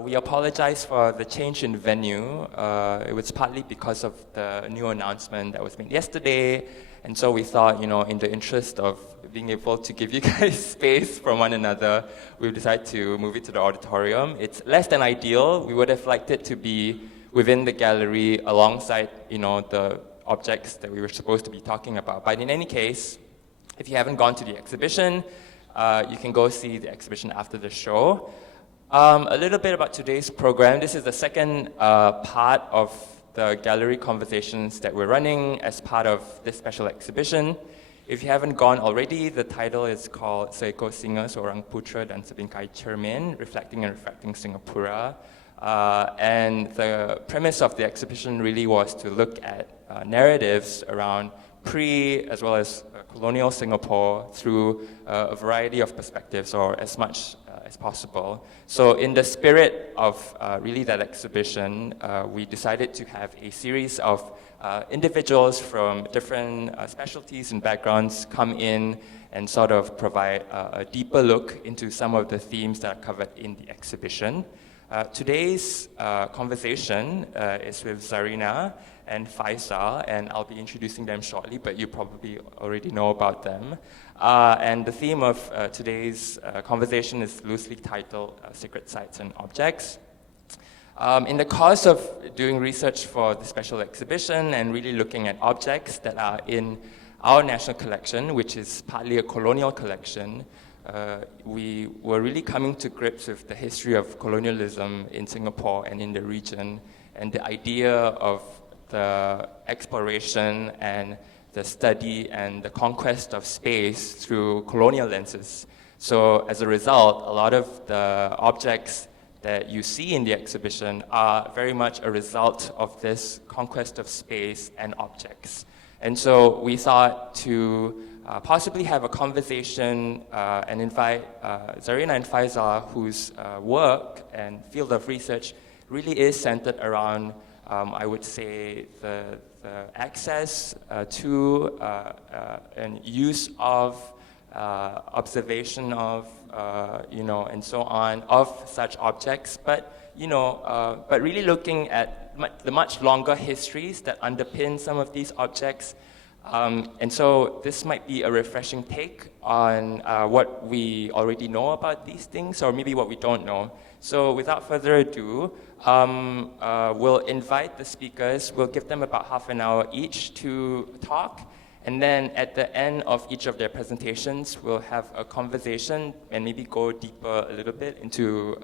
We apologize for the change in venue. It was partly because of the new announcement that was made yesterday, and so we thought, in the interest of being able to give you guys space from one another, we've decided to move it to the auditorium. It's less than ideal. We would have liked it to be within the gallery alongside, the objects that we were supposed to be talking about. But in any case, if you haven't gone to the exhibition, you can go see the exhibition after the show. A little bit about today's program. This is the second part of the gallery conversations that we're running as part of this special exhibition. If you haven't gone already, the title is called Seekor Singa Seorang Putra dan Sebingkai Cermin, Reflecting and Refracting Singapura. And the premise of the exhibition really was to look at narratives around pre as well as colonial Singapore through a variety of perspectives, or as much as possible. So in the spirit of really that exhibition, we decided to have a series of individuals from different specialties and backgrounds come in and sort of provide a deeper look into some of the themes that are covered in the exhibition. Today's conversation is with Zarina and Faisal, and I'll be introducing them shortly, but you probably already know about them. And the theme of today's conversation is loosely titled Sacred Sites and Objects. In the course of doing research for the special exhibition and really looking at objects that are in our national collection, which is partly a colonial collection, we were really coming to grips with the history of colonialism in Singapore and in the region, and the idea of the exploration and the study and the conquest of space through colonial lenses. So as a result, a lot of the objects that you see in the exhibition are very much a result of this conquest of space and objects. And so we thought to possibly have a conversation and invite Zarina and Faisal, whose work and field of research really is centered around, I would say, the access to and use of, observation of, and so on, of such objects, but really looking at the much longer histories that underpin some of these objects. And so this might be a refreshing take on what we already know about these things, or maybe what we don't know. So without further ado, we'll invite the speakers. We'll give them about half an hour each to talk. And then at the end of each of their presentations, we'll have a conversation and maybe go deeper a little bit into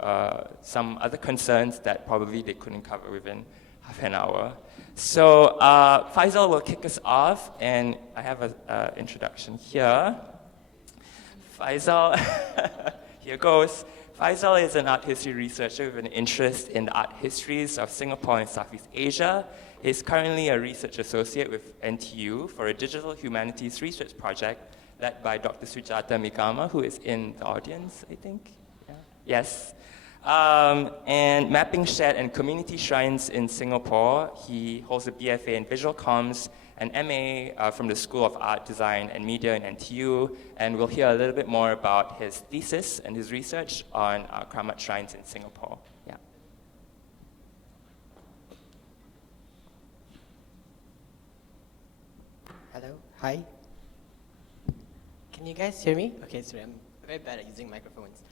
some other concerns that probably they couldn't cover within half an hour. So Faisal will kick us off, and I have an introduction here. Faisal, here goes. Faisal is an art history researcher with an interest in the art histories of Singapore and Southeast Asia. He is currently a research associate with NTU for a digital humanities research project led by Dr. Sujata Migama, who is in the audience, I think. Yeah. Yes. And mapping shared and community shrines in Singapore. He holds a BFA in Visual Comms, an MA from the School of Art, Design and Media in NTU, and we'll hear a little bit more about his thesis and his research on Keramat shrines in Singapore. Yeah. Hello, hi. Can you guys hear me? Okay, sorry, I'm very bad at using microphones.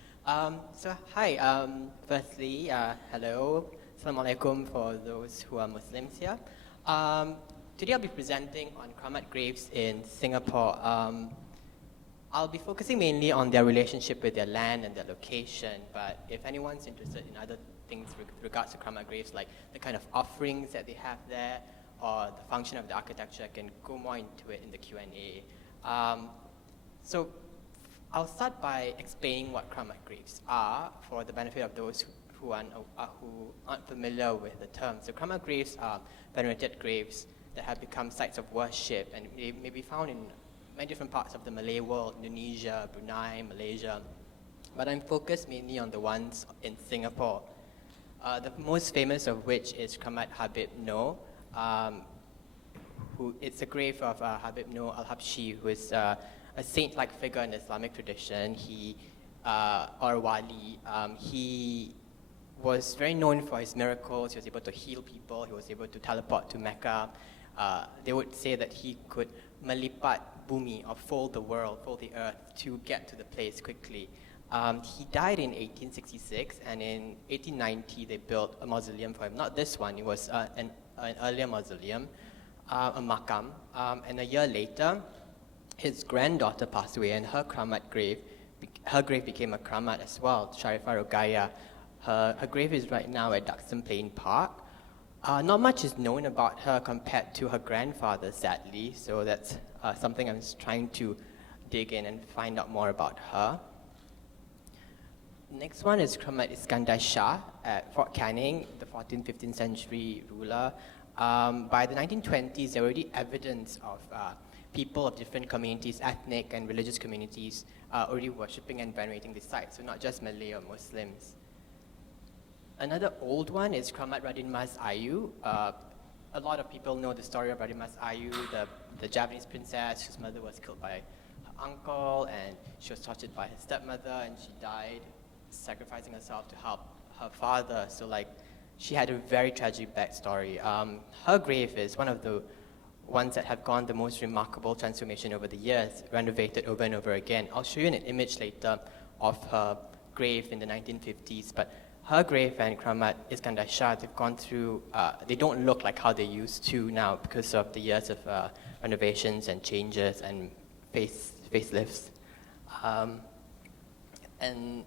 So hi, firstly, hello, Assalamualaikum for those who are Muslims here. Today I'll be presenting on Keramat Graves in Singapore. I'll be focusing mainly on their relationship with their land and their location, but if anyone's interested in other things with regards to Keramat Graves, like the kind of offerings that they have there, or the function of the architecture, I can go more into it in the Q&A. So I'll start by explaining what Keramat Graves are for the benefit of those who aren't familiar with the term. So Keramat Graves are venerated graves that have become sites of worship, and they may be found in many different parts of the Malay world, Indonesia, Brunei, Malaysia. But I'm focused mainly on the ones in Singapore. The most famous of which is Keramat Habib Noor. It's a grave of Habib Noor al-Habshi, who is a saint-like figure in the Islamic tradition. Or wali. He was very known for his miracles. He was able to heal people. He was able to teleport to Mecca. They would say that he could melipat bumi, or fold the world, fold the earth, to get to the place quickly. He died in 1866, and in 1890 they built a mausoleum for him. Not this one, it was an earlier mausoleum, a makam. And a year later, his granddaughter passed away, and her grave became a kramat as well, Sharifah Rogaya. Her grave is right now at Duxton Plain Park. Not much is known about her compared to her grandfather, sadly, so that's something I'm trying to dig in and find out more about her. Next one is Keramat Iskandar Shah at Fort Canning, the 14th, 15th century ruler. By the 1920s, there were already evidence of people of different communities, ethnic and religious communities, already worshipping and venerating the site, so not just Malay or Muslims. Another old one is Keramat Radin Mas Ayu. A lot of people know the story of Radin Mas Ayu, the Javanese princess whose mother was killed by her uncle, and she was tortured by her stepmother, and she died sacrificing herself to help her father. So she had a very tragic backstory. Her grave is one of the ones that have gone the most remarkable transformation over the years, renovated over and over again. I'll show you an image later of her grave in the 1950s, but her grave and Keramat Iskandar Shah, they've gone through, they don't look like how they used to now because of the years of renovations and changes and facelifts. And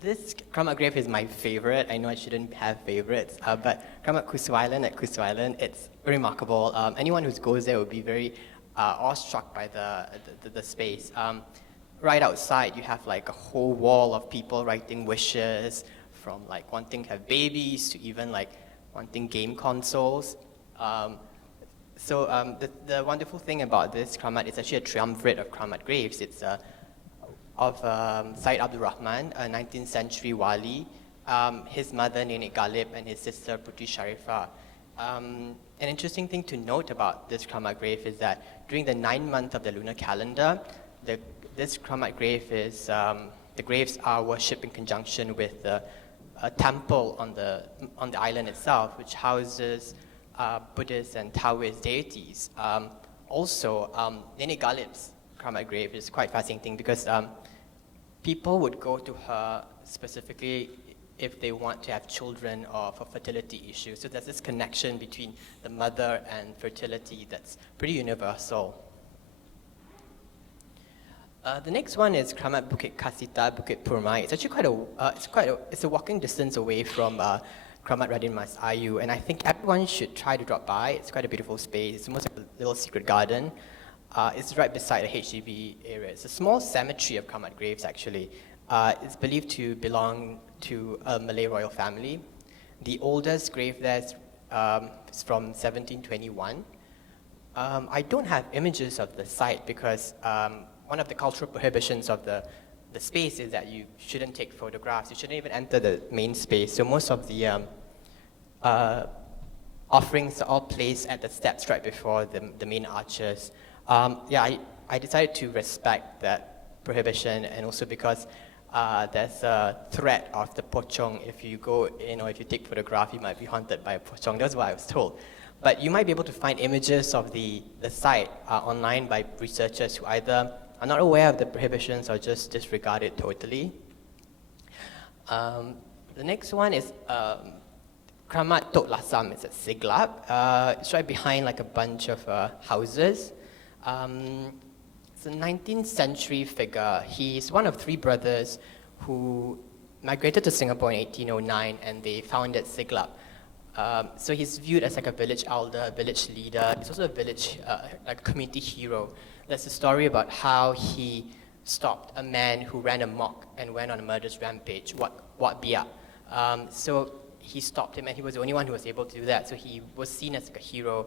this Keramat grave is my favorite. I know I shouldn't have favorites, but Keramat Kusu Island at Kusu Island, it's remarkable. Anyone who goes there will be very awestruck by the space. Right outside, you have a whole wall of people writing wishes, from wanting to have babies to even wanting game consoles. So the wonderful thing about this Keramat is actually a triumvirate of Keramat graves. It's of Syed Abdul Rahman, a 19th century wali, his mother Nenek Galib, and his sister Putri Sharifah. An interesting thing to note about this Keramat grave is that during the 9 months of the lunar calendar, this Keramat grave is, the graves are worshipped in conjunction with a temple on the island itself, which houses Buddhist and Taoist deities. Also, Nenek Galib's Keramat grave is quite fascinating because people would go to her specifically if they want to have children or for fertility issues. So there's this connection between the mother and fertility that's pretty universal. The next one is Keramat Bukit Kasita, Bukit Purmai. It's actually it's a walking distance away from Keramat Radin Mas Ayu, and I think everyone should try to drop by. It's quite a beautiful space. It's almost like a little secret garden. It's right beside a HDB area. It's a small cemetery of Keramat graves, actually. It's believed to belong to a Malay royal family. The oldest grave there is from 1721. I don't have images of the site because one of the cultural prohibitions of the space is that you shouldn't take photographs. You shouldn't even enter the main space. So most of the offerings are all placed at the steps right before the main arches. I decided to respect that prohibition, and also because there's a threat of the pocong. If you go in or if you take photograph, you might be haunted by a pocong. That's what I was told. But you might be able to find images of the site online by researchers who either are not aware of the prohibitions or just disregard it totally. The next one is Keramat Tok Lasam. It's at Siglap. It's right behind a bunch of houses. It's a 19th century figure. He's one of 3 brothers who migrated to Singapore in 1809, and they founded Siglap. So he's viewed as a village elder, a village leader. He's also a village, community hero. There's a story about how he stopped a man who ran amok and went on a murderous rampage, Wat Biak. So he stopped him, and he was the only one who was able to do that. So he was seen as a hero.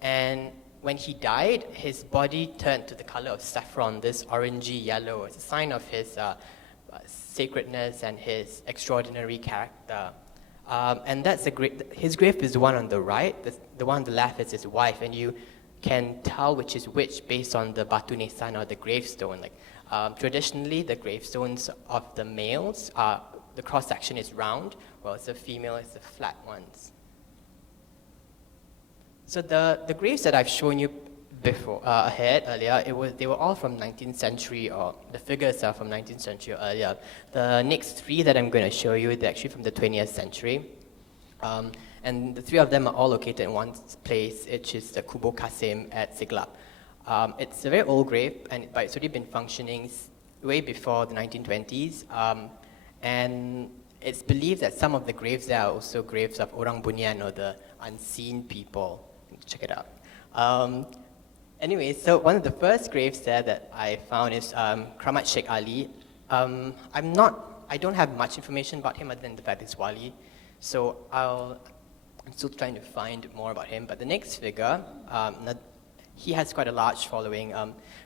And when he died, his body turned to the color of saffron, this orangey yellow. It's a sign of his sacredness and his extraordinary character. And that's his grave is the one on the right. The one on the left is his wife, and you can tell which is which based on the batu nisan or the gravestone. Traditionally, the gravestones of the males are the cross section is round, whereas the female is the flat ones. So the graves that I've shown you before, earlier, they were all from 19th century, or the figures are from 19th century or earlier. The next three that I'm going to show you, they're actually from the 20th century. And the three of them are all located in one place, which is the Kubur Qasim at Siglap. It's a very old grave, but it's already been functioning way before the 1920s. And it's believed that some of the graves there are also graves of Orang Bunyan, or the unseen people. Check it out. Anyway, so one of the first graves there that I found is Keramat Sheikh Ali. I don't have much information about him other than the fact he's Wali. So I'm still trying to find more about him. But the next figure, he has quite a large following.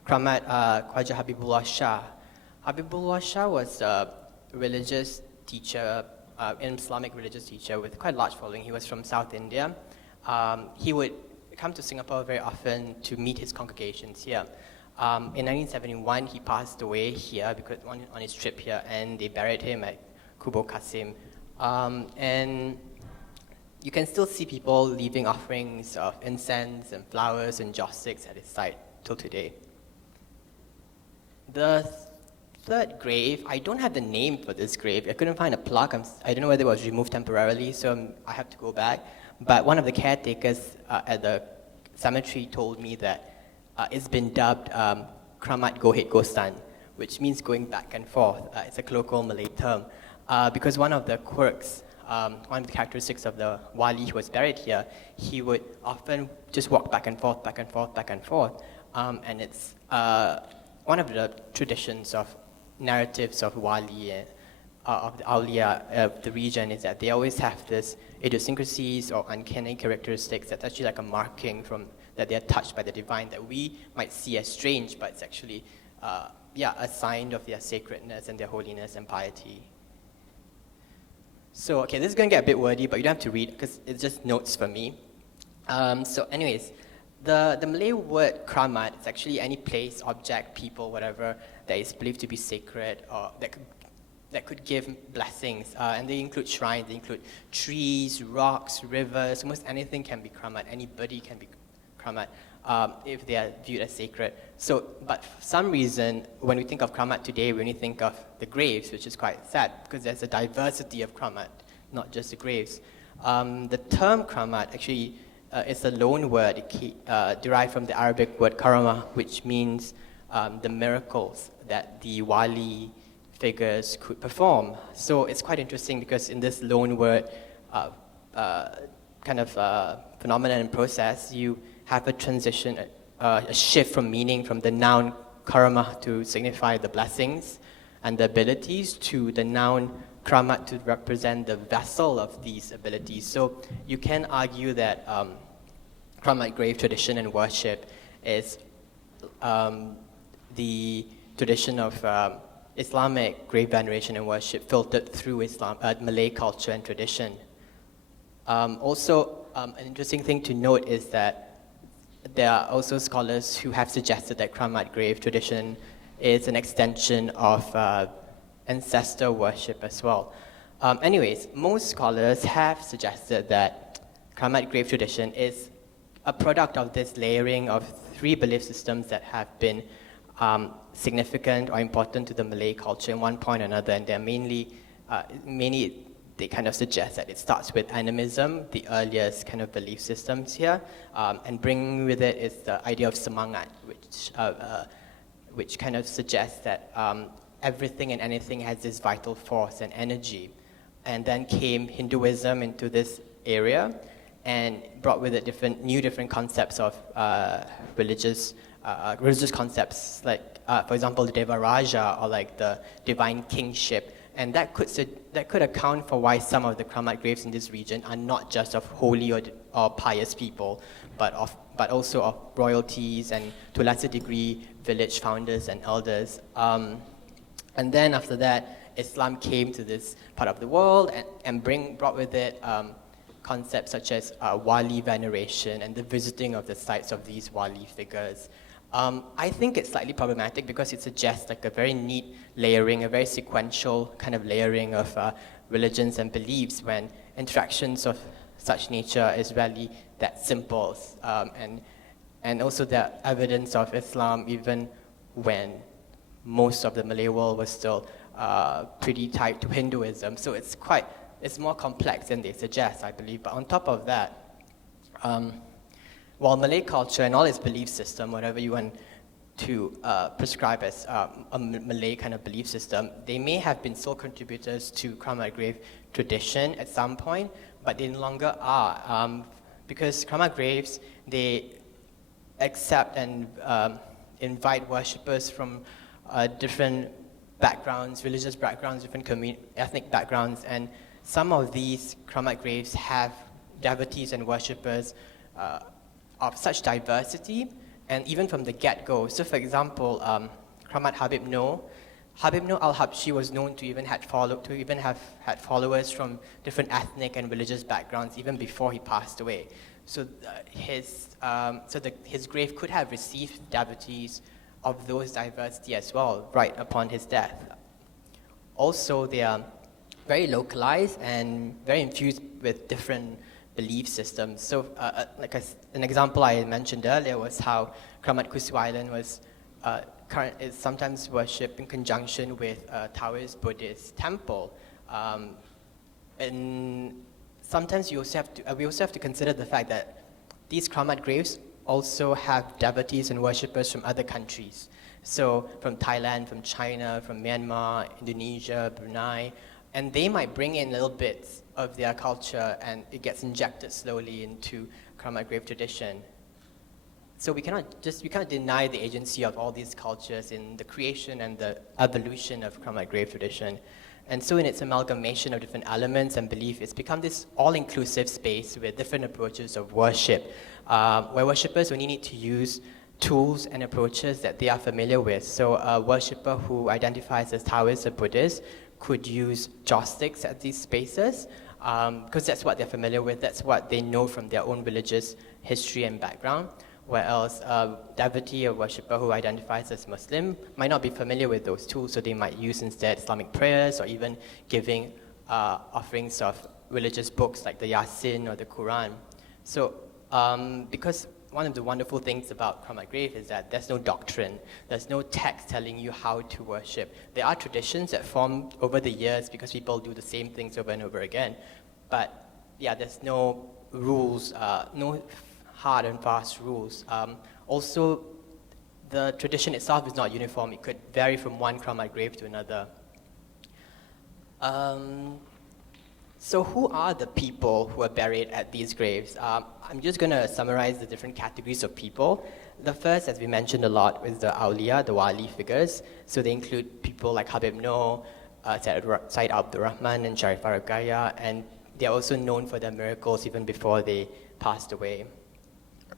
Keramat Khwaja Habibullah Shah. Habibullah Shah was a religious teacher, an Islamic religious teacher with quite a large following. He was from South India. He would come to Singapore very often to meet his congregations here. In 1971, he passed away here because on his trip here, and they buried him at Kubur Qasim. And you can still see people leaving offerings of incense and flowers and joss sticks at his site till today. The third grave, I don't have the name for this grave. I couldn't find a plaque. I don't know whether it was removed temporarily, so I have to go back. But one of the caretakers at the cemetery told me that it's been dubbed Keramat Gohit Gostan, which means going back and forth. It's a colloquial Malay term. Because one of the quirks, one of the characteristics of the wali who was buried here, he would often just walk back and forth, back and forth, back and forth. And it's one of the traditions of narratives of wali, of the awliya of the region, is that they always have this idiosyncrasies or uncanny characteristics that's actually like a marking from that they're touched by the divine that we might see as strange, but it's actually a sign of their sacredness and their holiness and piety. So, okay, this is going to get a bit wordy, but you don't have to read because it's just notes for me. So anyways, the Malay word keramat is actually any place, object, people, whatever that is believed to be sacred or that could give blessings. And they include shrines, they include trees, rocks, rivers, almost anything can be keramat. Anybody can be keramat if they are viewed as sacred. So, but for some reason, when we think of keramat today, we only think of the graves, which is quite sad because there's a diversity of keramat, not just the graves. The term keramat actually is a loan word derived from the Arabic word karama, which means the miracles that the wali figures could perform. So it's quite interesting because in this loan word kind of phenomenon and process, you have a transition, a shift from meaning from the noun karama to signify the blessings and the abilities to the noun keramat to represent the vessel of these abilities. So you can argue that keramat grave tradition and worship is the tradition of Islamic grave veneration and worship filtered through Malay culture and tradition. Also, an interesting thing to note is that there are also scholars who have suggested that keramat grave tradition is an extension of ancestor worship as well. Anyways, most scholars have suggested that keramat grave tradition is a product of this layering of three belief systems that have been significant or important to the Malay culture in one point or another, and they're mainly they kind of suggest that it starts with animism, the earliest kind of belief systems here, and bringing with it is the idea of semangat, which kind of suggests that everything and anything has this vital force and energy. And then came Hinduism into this area and brought with it different concepts of religious concepts, like for example the Deva Raja, or like the divine kingship. And that could account for why some of the keramat graves in this region are not just of holy or pious people, but also of royalties and to a lesser degree village founders and elders. And then after that, Islam came to this part of the world and brought with it concepts such as wali veneration and the visiting of the sites of these wali figures. I think it's slightly problematic because it suggests like a very neat layering, a very sequential kind of layering of religions and beliefs when interactions of such nature is rarely that simple. And also the evidence of Islam even when most of the Malay world was still pretty tied to Hinduism. So it's more complex than they suggest, I believe. But on top of that, while Malay culture and all its belief system, whatever you want to prescribe as a Malay kind of belief system, they may have been sole contributors to Keramat Graves tradition at some point, but they no longer are. Because Keramat Graves, they accept and invite worshippers from different backgrounds, religious backgrounds, different ethnic backgrounds, and some of these Keramat Graves have devotees and worshippers of such diversity, and even from the get-go. So for example, Keramat Habib Noor al-Habshi was known to even have had followers from different ethnic and religious backgrounds even before he passed away. So his grave could have received devotees of those diversity as well, right upon his death. Also, they are very localized and very infused with different belief systems. So, an example I mentioned earlier was how Keramat Kusu Island is sometimes worshipped in conjunction with a Taoist Buddhist temple. And sometimes we also have to consider the fact that these Keramat Graves also have devotees and worshippers from other countries. So from Thailand, from China, from Myanmar, Indonesia, Brunei, and they might bring in little bits of their culture and it gets injected slowly into Keramat Grave tradition. So we cannot deny the agency of all these cultures in the creation and the evolution of Keramat Grave tradition. And so in its amalgamation of different elements and belief, it's become this all-inclusive space with different approaches of worship, where worshippers only need to use tools and approaches that they are familiar with. So a worshipper who identifies as Taoist or Buddhist could use joss sticks at these spaces, because that's what they're familiar with, that's what they know from their own religious history and background. Whereas a devotee or worshipper who identifies as Muslim might not be familiar with those tools, so they might use instead Islamic prayers or even giving offerings of religious books like the Yasin or the Quran. So because one of the wonderful things about Keramat Grave is that there's no doctrine, there's no text telling you how to worship. There are traditions that form over the years because people do the same things over and over again. But yeah, there's no rules, no hard and fast rules. Also, the tradition itself is not uniform. It could vary from one Keramat Grave to another. So who are the people who are buried at these graves? I'm just going to summarize the different categories of people. The first, as we mentioned a lot, is the awliya, the wali figures. So they include people like Habib Noor, Syed Abdul Rahman, and Sharif Aragaya, and they're also known for their miracles even before they passed away.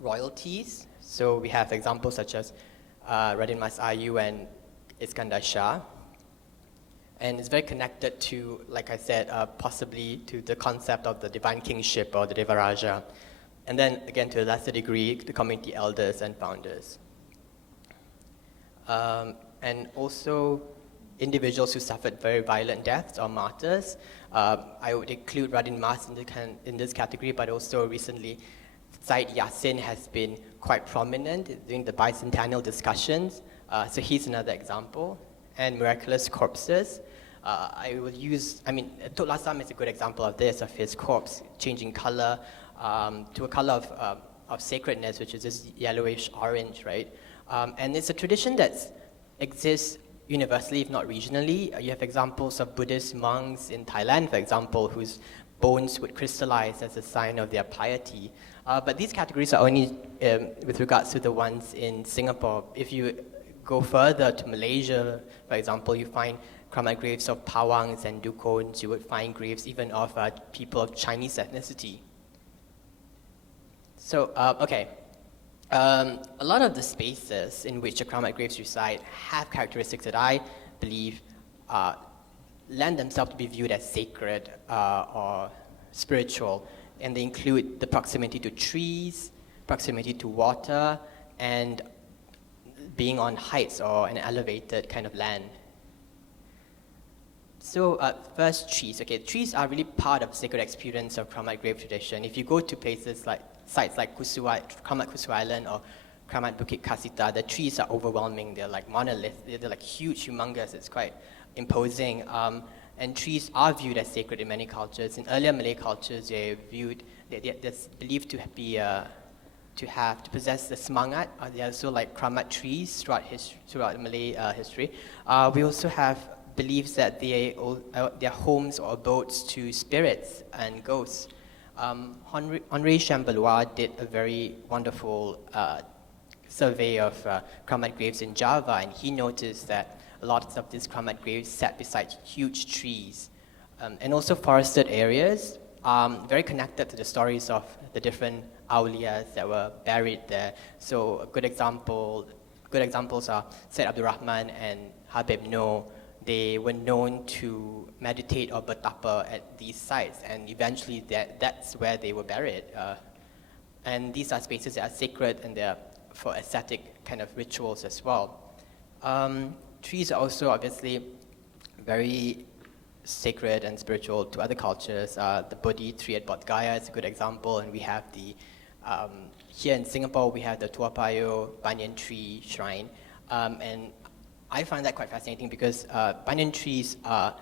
Royalties, so we have examples such as Radin Mas Ayu and Iskandar Shah. And it's very connected to, like I said, possibly to the concept of the divine kingship or the Devaraja. And then, again, to a lesser degree, the community elders and founders. And also individuals who suffered very violent deaths or martyrs. I would include Radin Mas in this category, but also recently, Syed Yasin has been quite prominent during the bicentennial discussions. So he's another example. And miraculous corpses. Tok Lasam is a good example of this, of his corpse changing color to a color of sacredness, which is this yellowish orange, right? And it's a tradition that exists universally, if not regionally. You have examples of Buddhist monks in Thailand, for example, whose bones would crystallize as a sign of their piety. But these categories are only with regards to the ones in Singapore. If you go further to Malaysia, for example, you find Keramat graves of Pawangs and Dukuns. You would find graves even of people of Chinese ethnicity. So, a lot of the spaces in which the Keramat graves reside have characteristics that I believe lend themselves to be viewed as sacred or spiritual. And they include the proximity to trees, proximity to water, and being on heights or an elevated kind of land. So first, trees. Okay, trees are really part of the sacred experience of Keramat Grave tradition. If you go to places like sites like Keramat Kusu Island or Keramat Bukit Kasita, the trees are overwhelming. They're like monoliths. They're like huge, humongous. It's quite imposing. And trees are viewed as sacred in many cultures. In earlier Malay cultures, they're believed to be to possess the semangat. They are also like Keramat trees throughout Malay history. We also have beliefs that they're homes or abodes to spirits and ghosts. Henri Chamberlois did a very wonderful survey of Keramat Graves in Java, and he noticed that a lot of these Keramat Graves sat beside huge trees. And also forested areas, very connected to the stories of the different awliyas that were buried there. So good examples are Said Abdul Rahman and Habib Noor. They were known to meditate or bertapa at these sites, and eventually that's where they were buried. And these are spaces that are sacred, and they're for ascetic kind of rituals as well. Trees are also obviously very sacred and spiritual to other cultures. The Bodhi tree at Bodh Gaya is a good example, and we have here in Singapore, we have the Tua Payoh Banyan Tree Shrine. And I find that quite fascinating because banyan trees are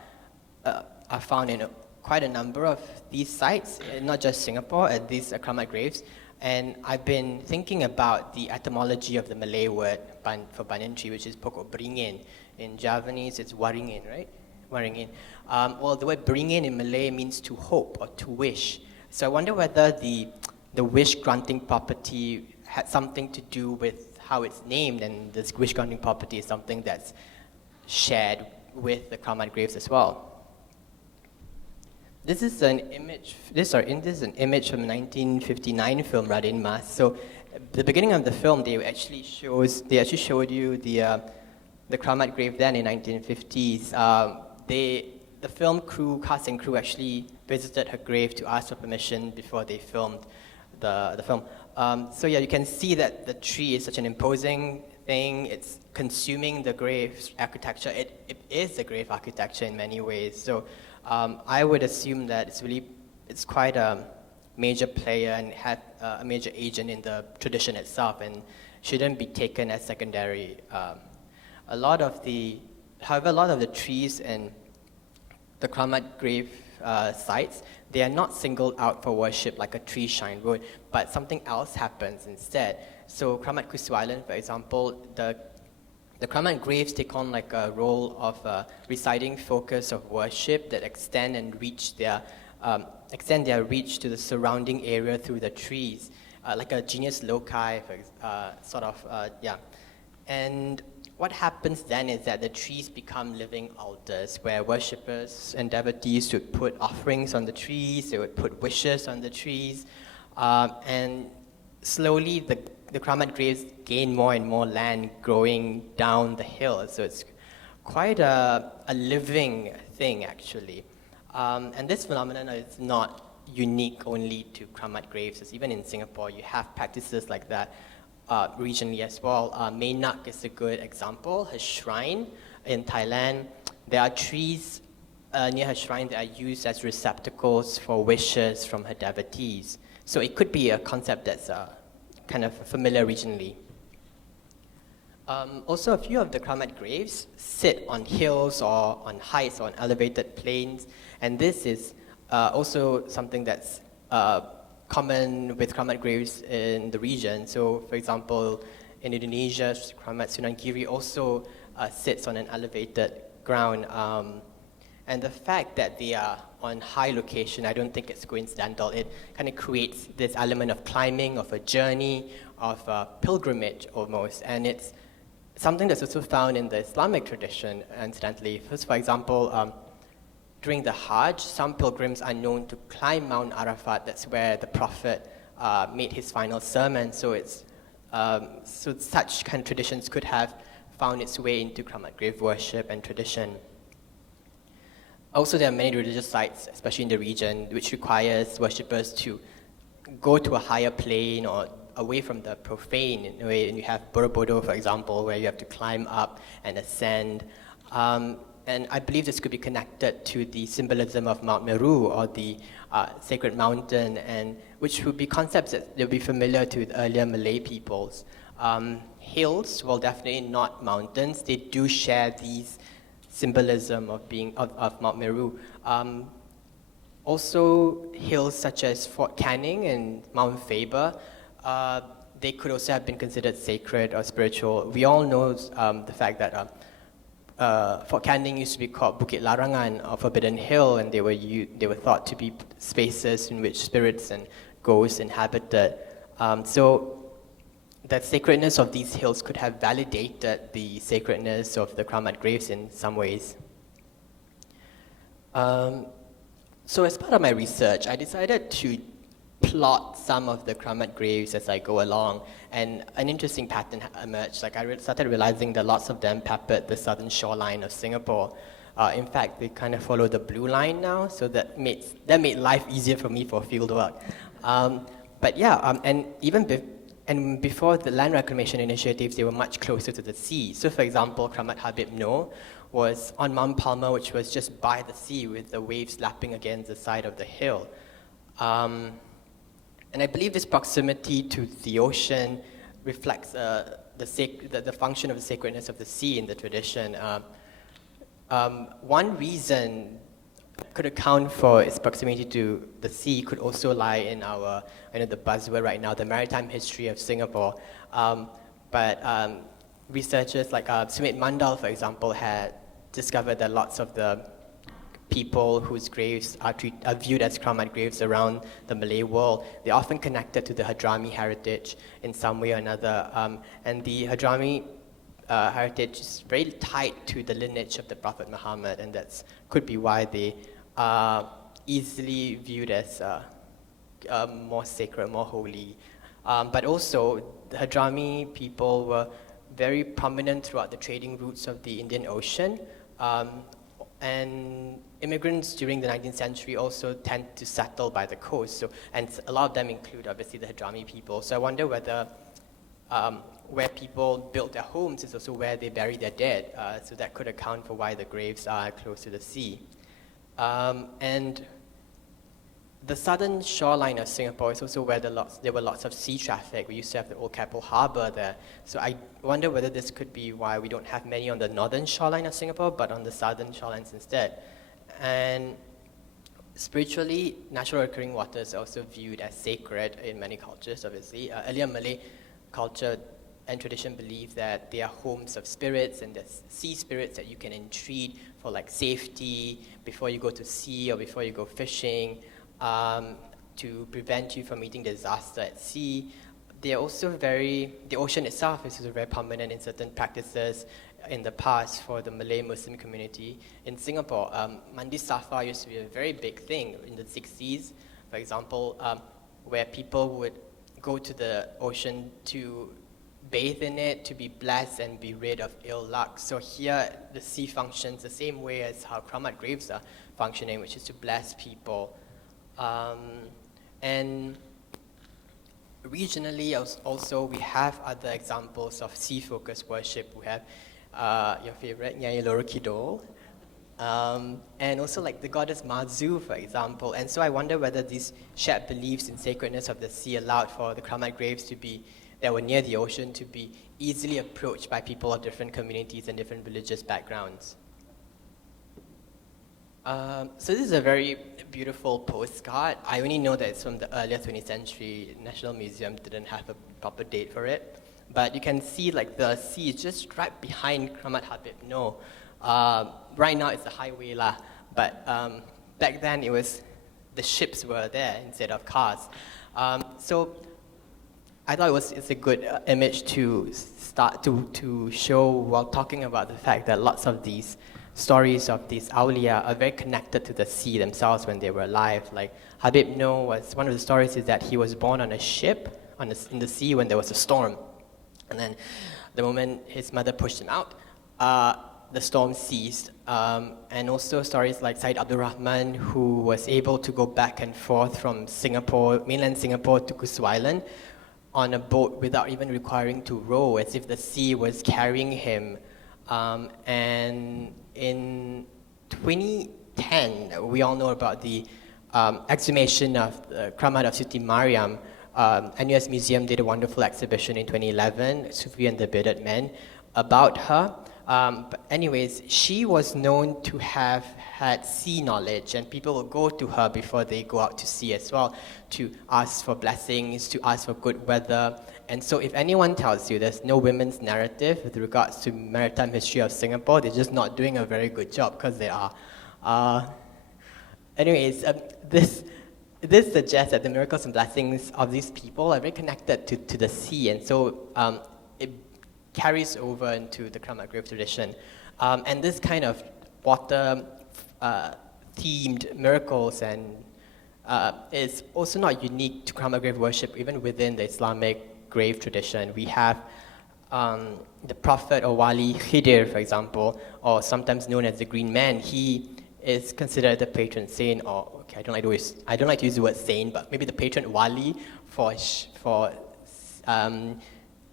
found in quite a number of these sites, not just Singapore, at these Keramat Graves. And I've been thinking about the etymology of the Malay word for banyan tree, which is pokok beringin. In Javanese, it's waringin, right? Waringin. Well, the word beringin in Malay means to hope or to wish. So I wonder whether the wish-granting property had something to do with how it's named, and this wish-granting property is something that's shared with the Keramat Graves as well. This is an image. This is an image from the 1959 film Radin Mas. So, at the beginning of the film, they actually showed you the Keramat Grave then in 1950s. The film cast and crew actually visited her grave to ask for permission before they filmed the film. So yeah, you can see that the tree is such an imposing thing. It's consuming the grave's architecture. It is the grave architecture in many ways. So I would assume that it's quite a major player and had a major agent in the tradition itself, and shouldn't be taken as secondary. However, a lot of the trees and the Keramat Grave sites, they are not singled out for worship like a tree shrine would, but something else happens instead. So Keramat Kusu Island, for example, the Keramat Graves take on like a role of reciting focus of worship that extend their reach to the surrounding area through the trees, like a genius loci, And what happens then is that the trees become living altars where worshippers and devotees would put offerings on the trees, they would put wishes on the trees, and slowly the Keramat Graves gain more and more land growing down the hill. So it's quite a living thing, actually. And this phenomenon is not unique only to Keramat Graves. It's even in Singapore, you have practices like that regionally as well. Mae Nak is a good example. Her shrine in Thailand, there are trees near her shrine that are used as receptacles for wishes from her devotees. So it could be a concept that's kind of familiar regionally. Also, a few of the Keramat Graves sit on hills or on heights or on elevated plains, and this is also something that's common with Keramat Graves in the region. So, for example, in Indonesia, Keramat Sunan Giri also sits on an elevated ground. And the fact that they are on high location, I don't think it's coincidental. It kind of creates this element of climbing, of a journey, of a pilgrimage almost. And it's something that's also found in the Islamic tradition, incidentally. First, for example, during the Hajj, some pilgrims are known to climb Mount Arafat. That's where the Prophet made his final sermon. So such kind of traditions could have found its way into Keramat Grave worship and tradition. Also, there are many religious sites, especially in the region, which requires worshippers to go to a higher plane or away from the profane in a way. And you have Borobudur, for example, where you have to climb up and ascend. And I believe this could be connected to the symbolism of Mount Meru, or the sacred mountain, and which would be concepts that will be familiar to the earlier Malay peoples. Hills, well, definitely not mountains. They do share these symbolism of being of Mount Meru. Also, hills such as Fort Canning and Mount Faber, they could also have been considered sacred or spiritual. We all know the fact that Fort Canning used to be called Bukit Larangan, or Forbidden Hill, and they were thought to be spaces in which spirits and ghosts inhabited. So the sacredness of these hills could have validated the sacredness of the Keramat Graves in some ways. So as part of my research, I decided to plot some of the Keramat Graves as I go along, and an interesting pattern emerged. Like I started realizing that lots of them peppered the southern shoreline of Singapore. In fact, they kind of follow the blue line now, so that made life easier for me for field work. But yeah, and even before the land reclamation initiatives, they were much closer to the sea. So for example, Keramat Habib Noor was on Mount Palmer, which was just by the sea with the waves lapping against the side of the hill. And I believe this proximity to the ocean reflects the function of the sacredness of the sea in the tradition. One reason could account for its proximity to the sea could also lie in our, the buzzword right now, the maritime history of Singapore. But researchers like Sumit Mandal, for example, had discovered that lots of the people whose graves are viewed as Keramat Graves around the Malay world, they're often connected to the Hadrami heritage in some way or another. And the Hadrami heritage is very tied to the lineage of the Prophet Muhammad, and that could be why they are easily viewed as more sacred, more holy. But also, the Hadrami people were very prominent throughout the trading routes of the Indian Ocean. And immigrants during the 19th century also tend to settle by the coast. So, and a lot of them include, obviously, the Hadrami people. So I wonder whether where people built their homes is also where they bury their dead. So that could account for why the graves are close to the sea. And the southern shoreline of Singapore is also where there were lots of sea traffic. We used to have the old Keppel Harbour there. So I wonder whether this could be why we don't have many on the northern shoreline of Singapore, but on the southern shorelines instead. And spiritually, natural occurring water is also viewed as sacred in many cultures, obviously. Earlier Malay culture and tradition believed that they are homes of spirits, and there's sea spirits that you can entreat for like safety before you go to sea or before you go fishing. To prevent you from meeting disaster at sea. The ocean itself is also very prominent in certain practices in the past for the Malay Muslim community. In Singapore, Mandi Safa used to be a very big thing in the 60s, for example, where people would go to the ocean to bathe in it, to be blessed and be rid of ill luck. So here, the sea functions the same way as how Keramat Graves are functioning, which is to bless people. And regionally also we have other examples of sea-focused worship. We have your favorite, Nyai Loro Kidul, and also like the goddess Mazu, for example. And so I wonder whether these shared beliefs in sacredness of the sea allowed for the Keramat Graves that were near the ocean to be easily approached by people of different communities and different religious backgrounds. So this is a very beautiful postcard. I only know that it's from the earlier 20th century. National Museum didn't have a proper date for it. But you can see like the sea is just right behind Keramat Habib Noor. Right now it's a highway lah, but back then the ships were there instead of cars. So I thought it's a good image to start to show while talking about the fact that lots of these stories of these awliya are very connected to the sea themselves when they were alive. Like Habib Noor one of the stories is that he was born on a ship in the sea when there was a storm. And then the moment his mother pushed him out, the storm ceased. And also stories like Syed Abdul Rahman, who was able to go back and forth from mainland Singapore to Kusu Island on a boat without even requiring to row, as if the sea was carrying him. And in 2010, we all know about the exhumation of the Keramat of Siti Mariam. NUS Museum did a wonderful exhibition in 2011, Sufi and the Bearded Men, about her. But anyways, she was known to have had sea knowledge, and people will go to her before they go out to sea as well, to ask for blessings, to ask for good weather. And so if anyone tells you there's no women's narrative with regards to maritime history of Singapore, they're just not doing a very good job, because they are. Anyways, this suggests that the miracles and blessings of these people are very connected to the sea, and so it carries over into the Keramat Graves tradition. And this kind of water themed miracles and is also not unique to Keramat Grave worship. Even within the Islamic grave tradition, we have the Prophet or Wali Khidir, for example, or sometimes known as the Green Man. He is considered the patron saint, or okay, I don't like to use the word saint, but maybe the patron Wali for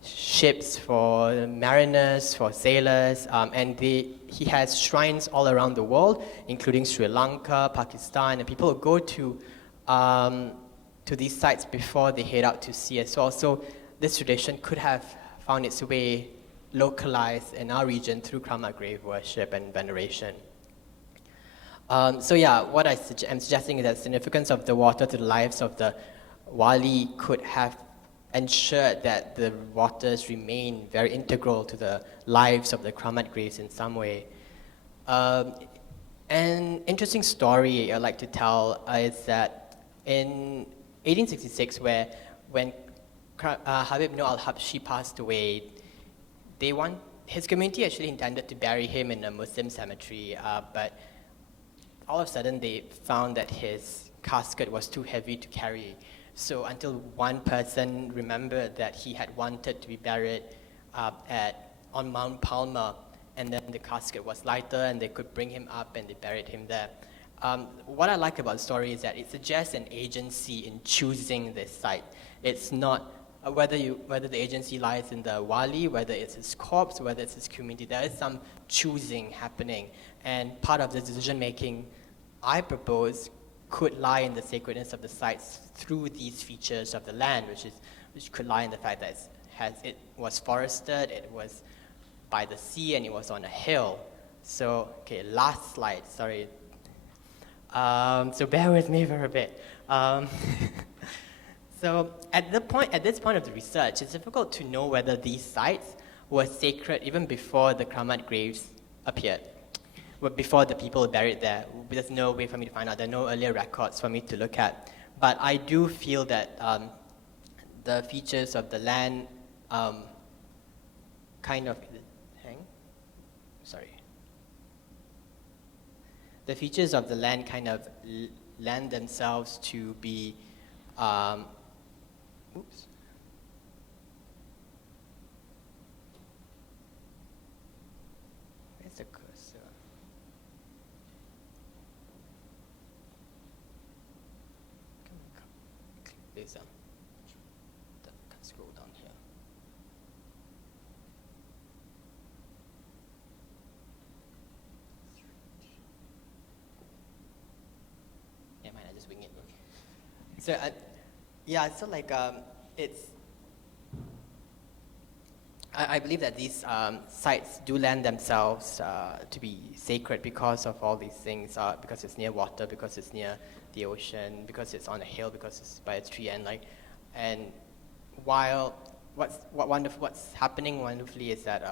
ships, for mariners, for sailors, and he has shrines all around the world, including Sri Lanka, Pakistan, and people go to these sites before they head out to sea as well. So this tradition could have found its way localized in our region through Keramat Grave worship and veneration. So yeah, what I'm suggesting is that the significance of the water to the lives of the Wali could have ensured that the waters remain very integral to the lives of the Keramat Graves in some way. An interesting story I'd like to tell is that in 1866, when Habib Noor al-Habshi passed away, his community actually intended to bury him in a Muslim cemetery, but all of a sudden they found that his casket was too heavy to carry. So until one person remembered that he had wanted to be buried on Mount Palmer, and then the casket was lighter and they could bring him up and they buried him there. What I like about the story is that it suggests an agency in choosing this site. It's not whether the agency lies in the Wali, whether it's his corpse, whether it's his community. There is some choosing happening, and part of the decision making I propose could lie in the sacredness of the sites through these features of the land, which could lie in the fact that it was forested, it was by the sea, and it was on a hill. So, okay, last slide, sorry. So bear with me for a bit. So at this point of the research, it's difficult to know whether these sites were sacred even before the Keramat Graves appeared. Before the people buried there. There's no way for me to find out. There are no earlier records for me to look at. But I do feel that the features of the land the features of the land kind of lend themselves to be where's the cursor? Please, can scroll down here. Yeah, mind, I just wing it. So, I believe that these sites do lend themselves to be sacred because of all these things, because it's near water, because it's near the ocean, because it's on a hill, because it's by a tree, and while what's happening wonderfully is that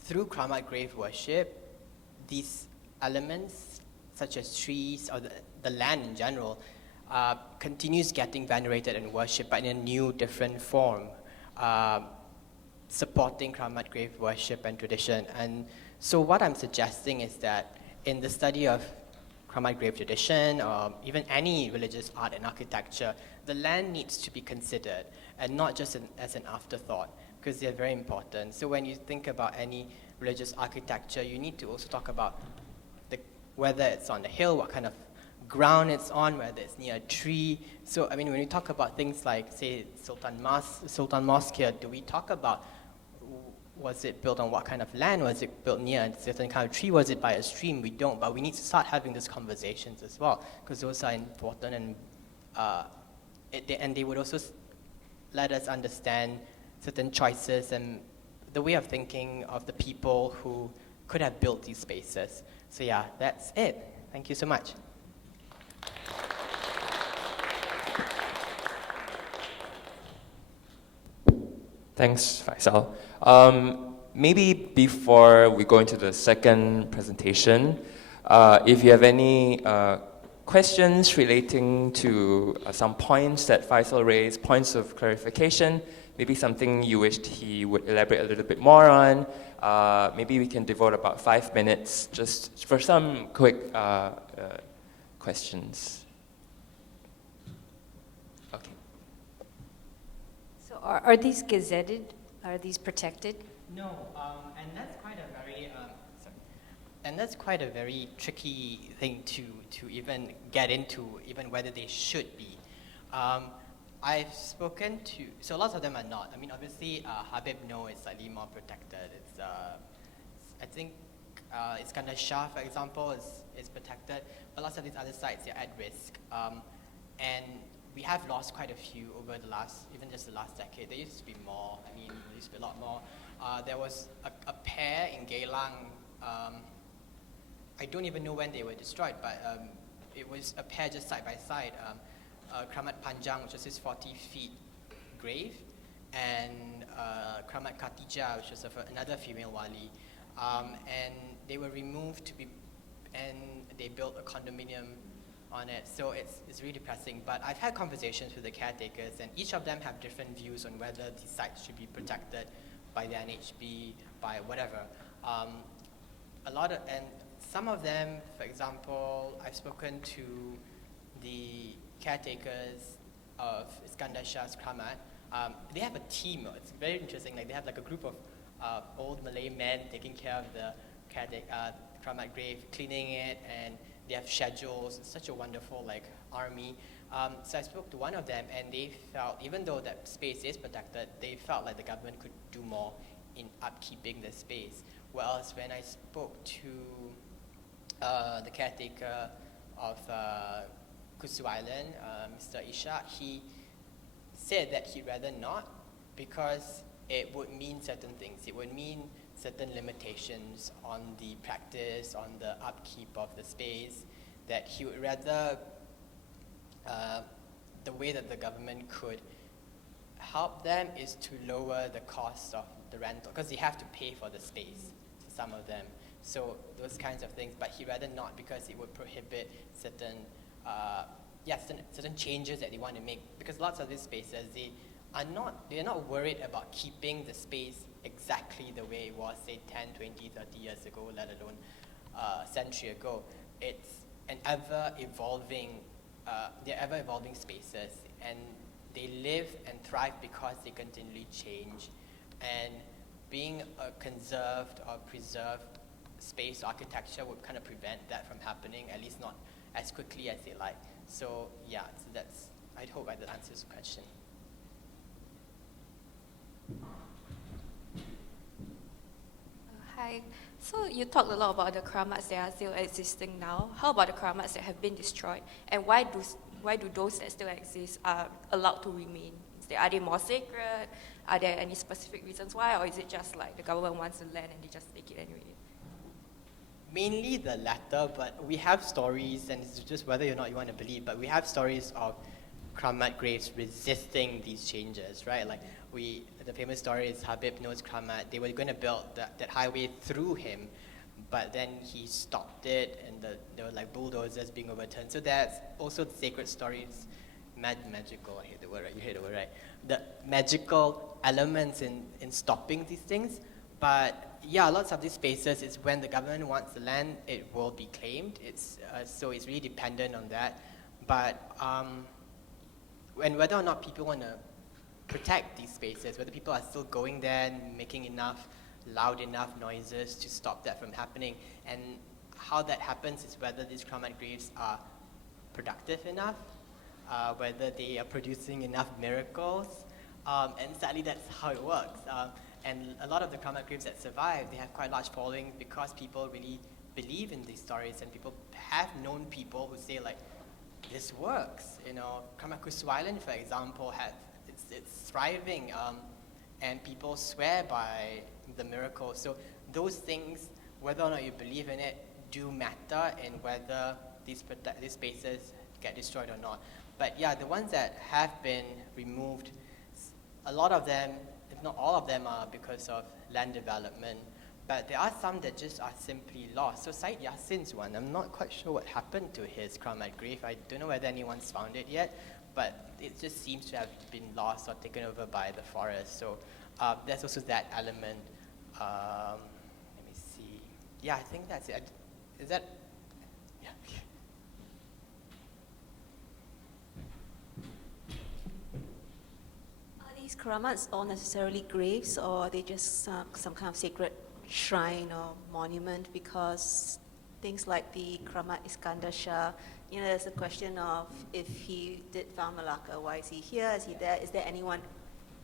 through Keramat Grave worship, these elements such as trees or the land in general continues getting venerated and worshipped, but in a new, different form, supporting Keramat Grave worship and tradition. And so what I'm suggesting is that in the study of Keramat Grave tradition, or even any religious art and architecture, the land needs to be considered, and not just as an afterthought, because they're very important. So when you think about any religious architecture, you need to also talk about whether it's on the hill, what kind of ground it's on, whether it's near a tree. So, I mean, when we talk about things like, say, Sultan Mosque here, do we talk about was it built on what kind of land? Was it built near a certain kind of tree? Was it by a stream? We don't, but we need to start having these conversations as well, because those are important, and they would also let us understand certain choices and the way of thinking of the people who could have built these spaces. So yeah, that's it. Thank you so much. Thanks, Faisal. Maybe before we go into the second presentation, if you have any questions relating to some points that Faisal raised, points of clarification, maybe something you wished he would elaborate a little bit more on, maybe we can devote about 5 minutes just for some quick questions. Okay. So are these gazetted? Are these protected? No, and that's quite a very tricky thing to even get into, even whether they should be. I've spoken to, so lots of them are not. I mean, obviously, Habib No is slightly more protected. It's, I think, Iskandar Shah, for example, is protected, but lots of these other sites are at risk. And we have lost quite a few over even just the last decade. There used to be more. I mean, there used to be a lot more. There was a pair in Geylang. I don't even know when they were destroyed, but it was a pair just side by side. Keramat Panjang, which was his 40 feet grave, and Keramat Khatijah, which was another female wali. And they were removed and they built a condominium on it. So it's really depressing. But I've had conversations with the caretakers, and each of them have different views on whether these sites should be protected by the NHB, by whatever. And some of them, for example, I've spoken to the caretakers of Iskandar Shah's Keramat. They have a team. It's very interesting. Like, they have like a group of old Malay men taking care of the Keramat grave, cleaning it, and they have schedules. It's such a wonderful army. So I spoke to one of them, and they felt, even though that space is protected, they felt like the government could do more in upkeeping the space. Whereas when I spoke to the caretaker of Kusu Island, Mr. Ishak, he said that he'd rather not, because it would mean certain things. It would mean certain limitations on the practice, on the upkeep of the space, that he would rather the way that the government could help them is to lower the cost of the rental, because they have to pay for the space, some of them. So those kinds of things, but he'd rather not, because it would prohibit certain changes that they want to make, because lots of these spaces, they're not worried about keeping the space exactly the way it was, say, 10, 20, 30 years ago, let alone a century ago. It's an ever-evolving, they're ever-evolving spaces, and they live and thrive because they continually change. And being a conserved or preserved space architecture would kind of prevent that from happening, at least not as quickly as they like. So yeah, so I hope that answers the question. Hi. So you talked a lot about the keramats that are still existing now. How about the keramats that have been destroyed? And why do those that still exist are allowed to remain? Are they more sacred? Are there any specific reasons why? Or is it just like the government wants the land and they just take it anyway? Mainly the latter, but we have stories, and it's just whether or not you want to believe, but we have stories of Keramat Graves resisting these changes, right? Like, the famous story is Habib No's Keramat. They were going to build that highway through him, but then he stopped it, and there were like bulldozers being overturned. So there's also the sacred stories, magical, I hate the word, right? You hate the word, right? The magical elements in stopping these things. But yeah, lots of these spaces, is when the government wants the land, it will be claimed. So it's really dependent on that. But whether or not people want to protect these spaces, whether people are still going there and making loud enough noises to stop that from happening, and how that happens is whether these Keramat Graves are productive enough, whether they are producing enough miracles, and sadly that's how it works. And a lot of the Keramat Graves that survive, they have quite large following because people really believe in these stories, and people have known people who say like, this works. Keramat Kusu Island, for example, it's thriving, and people swear by the miracle. So those things, whether or not you believe in it, do matter in whether these spaces get destroyed or not. But yeah, the ones that have been removed, a lot of them, if not all of them, are because of land development. But there are some that just are simply lost. So Syed Yassin's one, I'm not quite sure what happened to his Keramat Grave. I don't know whether anyone's found it yet, but it just seems to have been lost or taken over by the forest. So there's also that element. Let me see. Yeah, I think that's it. Is that? Yeah. Are these Keramats all necessarily graves, or are they just some kind of sacred shrine or monument? Because things like the Keramat Iskandar Shah, there's a question of if he did found Malacca, why is he here? Is he there? Is there anyone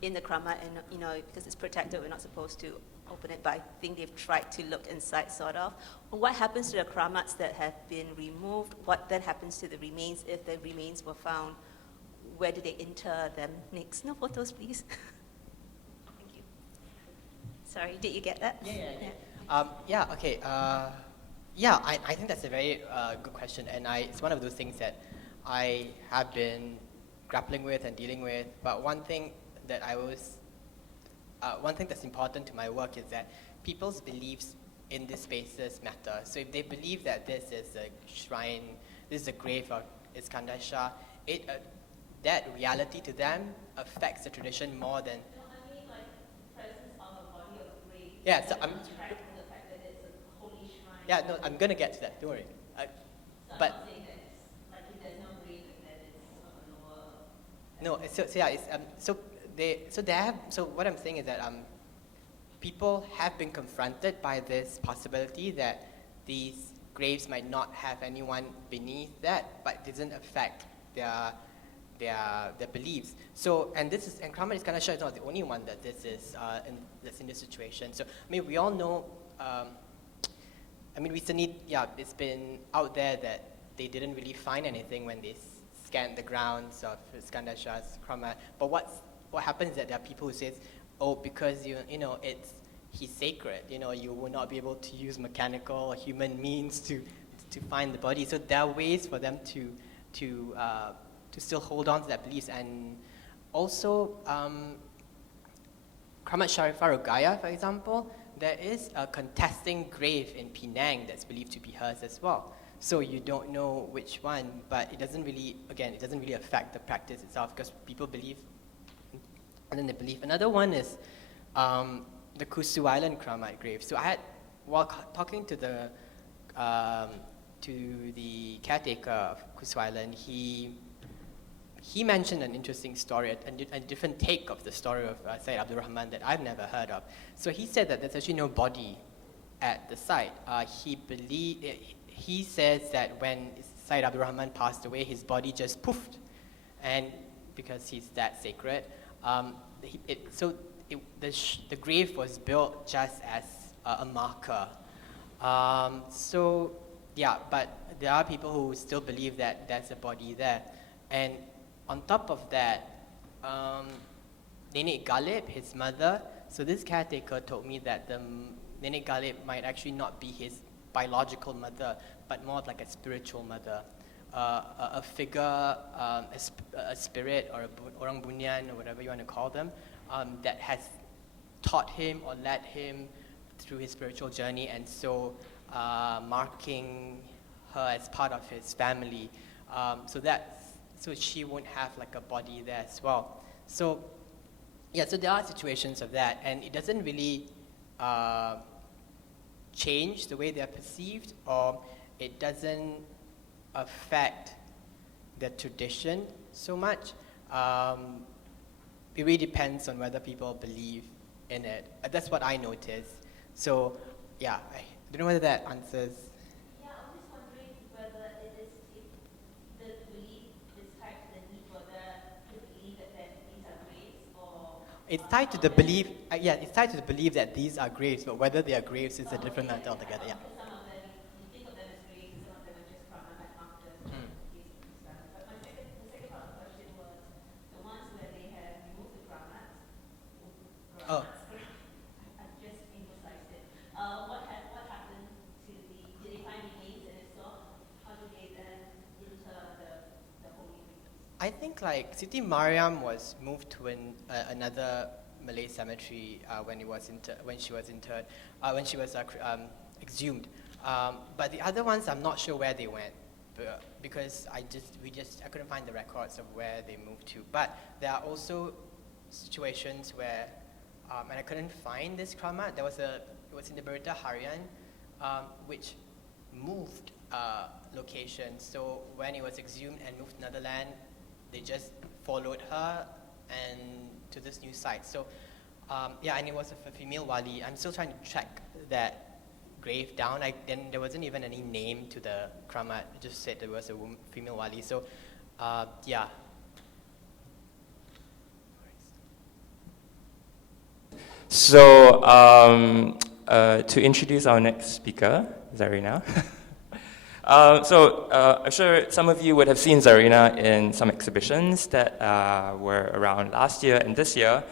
in the Keramat? And because it's protected, we're not supposed to open it. But I think they've tried to look inside, sort of. What happens to the Keramats that have been removed? What then happens to the remains if the remains were found? Where do they inter them next? No photos, please. Thank you. Sorry, did you get that? Yeah. Okay. I think that's a very good question, and it's one of those things that I have been grappling with and dealing with. But one thing that's important to my work is that people's beliefs in these spaces matter. So if they believe that this is a shrine, this is a grave of Iskandar Shah, that reality to them affects the tradition more than. No, I mean like presence of a body of a grave. Yeah, so I'm. Subtract from the fact that it's a holy shrine. Yeah, no, I'm gonna get to that. Don't worry. So But. I'm not saying that it's like if there's no grave, then it's of a lower. No, so what I'm saying is that people have been confronted by this possibility that these graves might not have anyone beneath that, but it doesn't affect their beliefs. So, and Keramat Iskandar Shah is not the only one that that's in this situation. So, we all know. Recently, it's been out there that they didn't really find anything when they scanned the grounds of Iskandar Shah's Keramat. But what happens is that there are people who say, because he's sacred. You will not be able to use mechanical or human means to find the body. So there are ways for them to still hold on to their beliefs. And also, Keramat Sharifah Rugaya, for example, there is a contesting grave in Penang that's believed to be hers as well. So you don't know which one, but it doesn't really affect the practice itself because people believe, and then they believe. Another one is the Kusu Island Keramat Grave. So while talking to the caretaker of Kusu Island, he mentioned an interesting story, a different take of the story of Syed Abdul Rahman that I've never heard of. So he said that there's actually no body at the site. He says that when Syed Abdul Rahman passed away, his body just poofed, and because he's that sacred, the grave was built just as a marker. But there are people who still believe that there's a body there, and on top of that, Nenek Galib, his mother, so this caretaker told me that the Nenek Galib might actually not be his biological mother, but more like a spiritual mother, a figure, a spirit, or orang bunyan, or whatever you want to call them, that has taught him or led him through his spiritual journey, and so marking her as part of his family. So she won't have like a body there as well. So there are situations of that, and it doesn't really change the way they're perceived, or it doesn't affect the tradition so much. It really depends on whether people believe in it. That's what I notice. So I don't know whether that answers. Yeah, I'm just wondering whether it is it's tied to the belief. It's tied to the belief that these are graves, but whether they are graves is a different matter altogether. Yeah. Oh. I think like Siti Mariam was moved to another Malay cemetery when she was exhumed. But the other ones, I'm not sure where they went because I couldn't find the records of where they moved to. But there are also situations where, and I couldn't find this Keramat. It was in the Berita Harian, which moved location. So when it was exhumed and moved to another land, they just followed her and to this new site. So and it was a female wali. I'm still trying to track that grave down. Then there wasn't even any name to the Keramat. It just said there was a female wali. So yeah. So to introduce our next speaker, Zarina. I'm sure some of you would have seen Zarina in some exhibitions that were around last year and this year.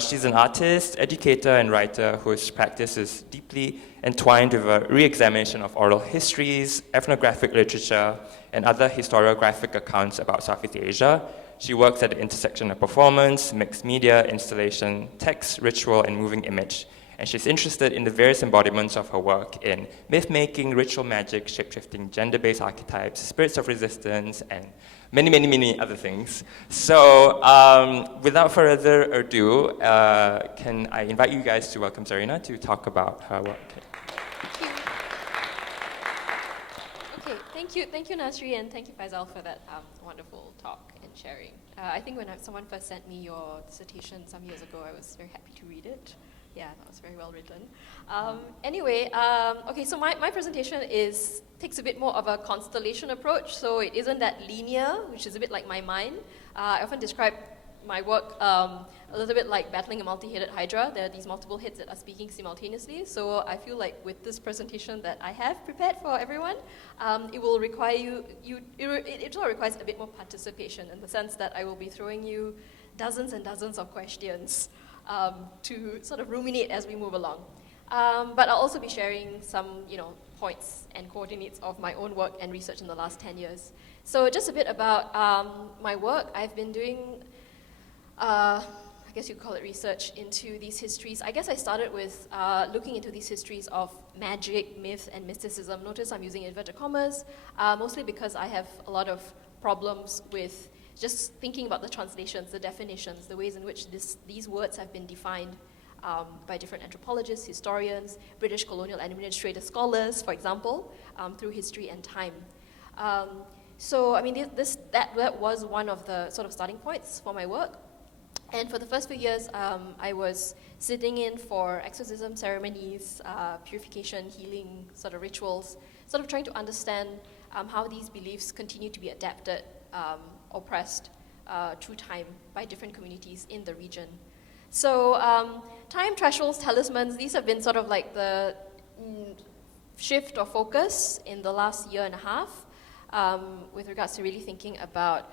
She's an artist, educator, and writer whose practice is deeply entwined with a re-examination of oral histories, ethnographic literature, and other historiographic accounts about Southeast Asia. She works at the intersection of performance, mixed media, installation, text, ritual, and moving image. And she's interested in the various embodiments of her work in myth-making, ritual magic, shape-shifting, gender-based archetypes, spirits of resistance, and many, many, many other things. So without further ado, can I invite you guys to welcome Zarina to talk about her work. Thank you. Thank you, Nasri, and thank you, Faisal, for that wonderful talk and sharing. I think when someone first sent me your dissertation some years ago, I was very happy to read it. Yeah, that was very well written. So my presentation takes a bit more of a constellation approach, so it isn't that linear, which is a bit like my mind. I often describe my work a little bit like battling a multi-headed hydra. There are these multiple heads that are speaking simultaneously, so I feel like with this presentation that I have prepared for everyone, it will require it requires a bit more participation in the sense that I will be throwing you dozens and dozens of questions to sort of ruminate as we move along. But I'll also be sharing some, points and coordinates of my own work and research in the last 10 years. So just a bit about my work. I've been doing, I guess you'd call it research into these histories. I guess I started with looking into these histories of magic, myth, and mysticism. Notice I'm using inverted commas, mostly because I have a lot of problems with just thinking about the translations, the definitions, the ways in which these words have been defined by different anthropologists, historians, British colonial administrator scholars, for example, through history and time. That was one of the sort of starting points for my work. And for the first few years, I was sitting in for exorcism ceremonies, purification, healing sort of rituals, sort of trying to understand how these beliefs continue to be adapted, oppressed through time by different communities in the region. So time, thresholds, talismans, these have been sort of like the shift or focus in the last year and a half with regards to really thinking about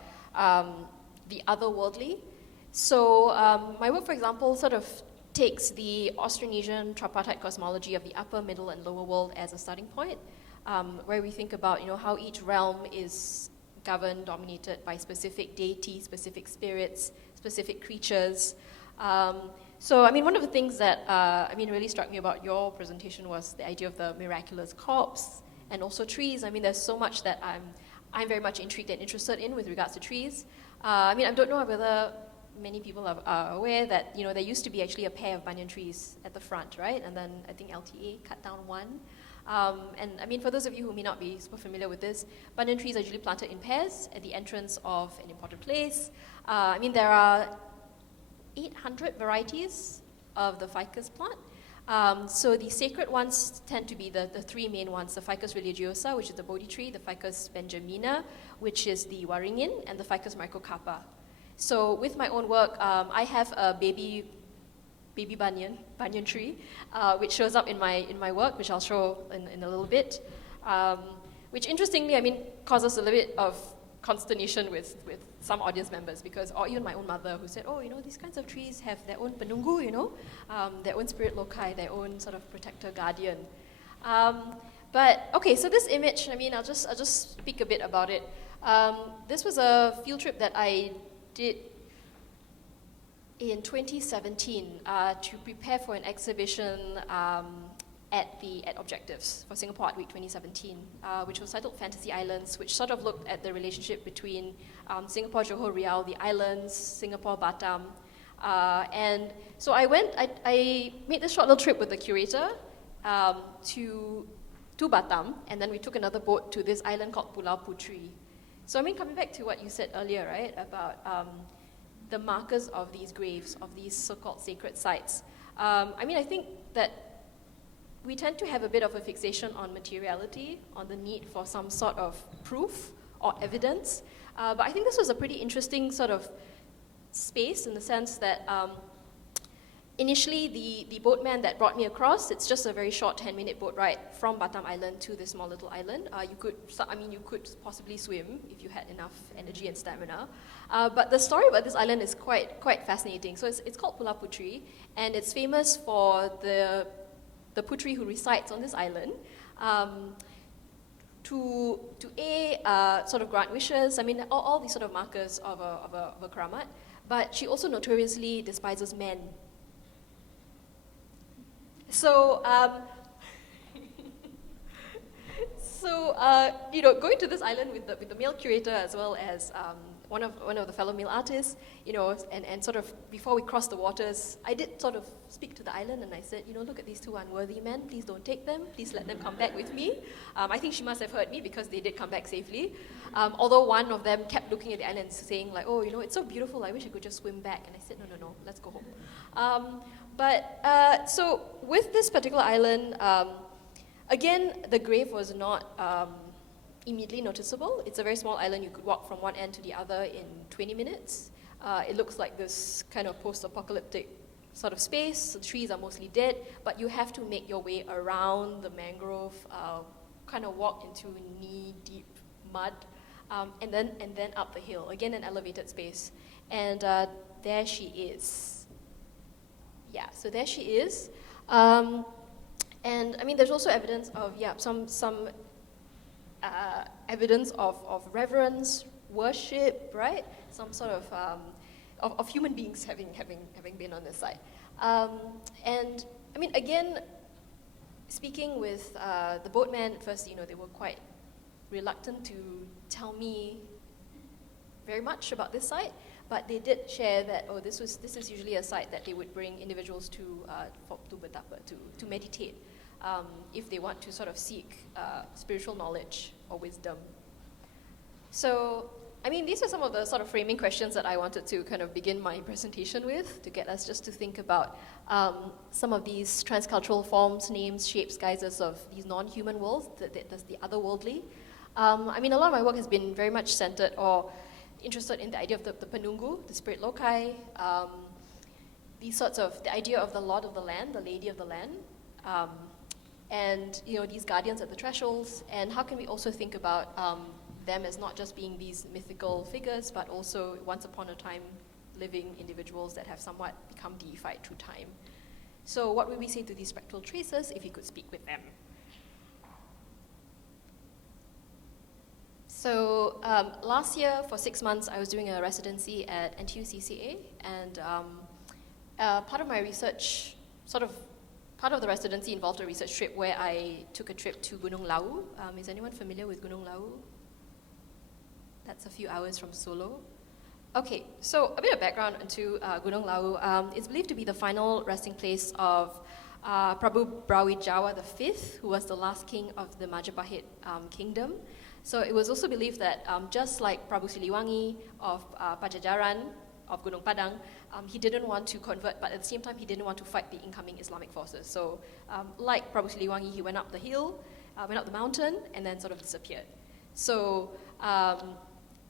the otherworldly. So my work, for example, sort of takes the Austronesian tripartite cosmology of the upper, middle, and lower world as a starting point, where we think about how each realm is governed, dominated by specific deities, specific spirits, specific creatures. One of the things that really struck me about your presentation was the idea of the miraculous corpse and also trees. There's so much that I'm very much intrigued and interested in with regards to trees. I don't know whether many people are aware that there used to be actually a pair of banyan trees at the front, right? And then I think LTA cut down one. For those of you who may not be super familiar with this, banyan trees are usually planted in pairs at the entrance of an important place. There are 800 varieties of the ficus plant. So the sacred ones tend to be the three main ones: the Ficus religiosa, which is the Bodhi tree; the Ficus benjamina, which is the waringin; and the Ficus microcarpa. So with my own work, I have a baby baby banyan tree, which shows up in my work, which I'll show in a little bit. Which interestingly, I mean, causes a little bit of consternation with some audience members, because, or even my own mother, who said, oh, these kinds of trees have their own penunggu, their own spirit loci, their own sort of protector, guardian. But okay, so this image, I mean, I'll just speak a bit about it. This was a field trip that I did in 2017 to prepare for an exhibition at Objectives for Singapore Art Week 2017, which was titled Fantasy Islands, which sort of looked at the relationship between Singapore, Johor, Riau, the islands, Singapore, Batam. And so I made this short little trip with the curator to Batam, and then we took another boat to this island called Pulau Putri. So I mean, coming back to what you said earlier, right, about the markers of these graves, of these so-called sacred sites. I mean, I think that we tend to have a bit of a fixation on materiality, on the need for some sort of proof or evidence. But I think this was a pretty interesting sort of space, in the sense that initially the boatman that brought me across, it's just a very short 10-minute boat ride from Batam Island to this small little island. You could possibly swim if you had enough energy and stamina. But the story about this island is quite fascinating. So it's called Pulau Putri, and it's famous for the Putri who resides on this island, to sort of grant wishes. I mean, all these sort of markers of a Keramat. But she also notoriously despises men. So, going to this island with the male curator, as well as one of the fellow male artists, and sort of before we crossed the waters, I did sort of speak to the island, and I said, look at these two unworthy men, please don't take them, please let them come back with me. I think she must have heard me, because they did come back safely. Although one of them kept looking at the island saying like, oh, it's so beautiful, I wish I could just swim back. And I said, no, let's go home. So with this particular island, again, the grave was not immediately noticeable. It's a very small island. You could walk from one end to the other in 20 minutes. It looks like this kind of post-apocalyptic sort of space. The trees are mostly dead, but you have to make your way around the mangrove, kind of walk into knee-deep mud, and then up the hill. Again, an elevated space. And there she is. Yeah, so there she is. And I mean, there's also evidence of, some evidence of reverence, worship, right? Some sort of human beings having been on this site. And I mean, again, speaking with the boatman, at first, they were quite reluctant to tell me very much about this site, but they did share that, this is usually a site that they would bring individuals to betapa, to meditate, if they want to sort of seek spiritual knowledge or wisdom. So, I mean, these are some of the sort of framing questions that I wanted to kind of begin my presentation with, to get us just to think about some of these transcultural forms, names, shapes, guises of these non-human worlds, that's the otherworldly. I mean, a lot of my work has been very much centered or interested in the idea of the penunggu, the spirit loci, these sorts of, the idea of the lord of the land, the lady of the land, and these guardians at the thresholds, and how can we also think about them as not just being these mythical figures, but also once upon a time living individuals that have somewhat become deified through time. So what would we say to these spectral traces if we could speak with them? So last year, for 6 months, I was doing a residency at NTU-CCA, and part of my research, part of the residency involved a research trip where I took a trip to Gunung Lau. Is anyone familiar with Gunung Lau? That's a few hours from Solo. Okay, so a bit of background into Gunung Lau. It's believed to be the final resting place of Prabu Brawijaya V, who was the last king of the Majapahit kingdom. So it was also believed that just like Prabu Siliwangi of Pajajaran, of Gunung Padang, he didn't want to convert, but at the same time he didn't want to fight the incoming Islamic forces. So like Prabu Siliwangi, he went up the hill, went up the mountain, and then sort of disappeared. So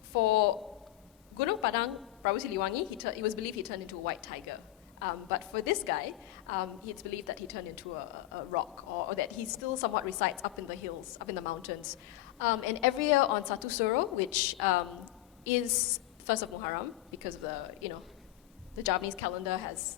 for Gunung Padang, Prabu Siliwangi, it was believed he turned into a white tiger. But for this guy, it's believed that he turned into a rock, or that he still somewhat resides up in the hills, up in the mountains. And every year on Satu Suro, which is 1st of Muharram, because the Javanese calendar has...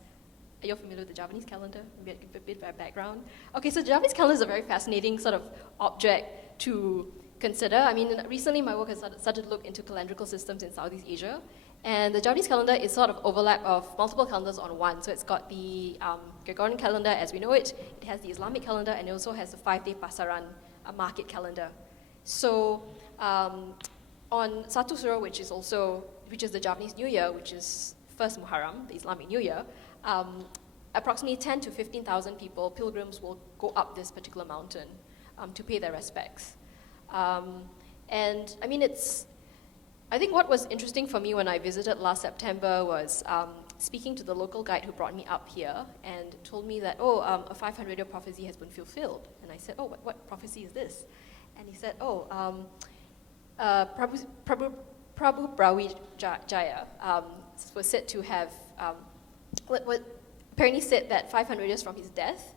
Are you familiar with the Javanese calendar? Maybe a bit of background. Okay, so the Javanese calendar is a very fascinating sort of object to consider. I mean, recently my work has started to look into calendrical systems in Southeast Asia, and the Javanese calendar is sort of overlap of multiple calendars on one. So it's got the Gregorian calendar as we know it, it has the Islamic calendar, and it also has the 5-day Pasaran market calendar. So on Satu Suro, which is the Javanese New Year, which is 1st Muharram, the Islamic New Year, approximately 10 to 15,000 people, pilgrims, will go up this particular mountain to pay their respects. And I mean, I think what was interesting for me when I visited last September was speaking to the local guide who brought me up here and told me that, a 500-year prophecy has been fulfilled. And I said, what prophecy is this? And he said, Prabhu Brawi Jaya was said to have, what apparently said that 500 years from his death,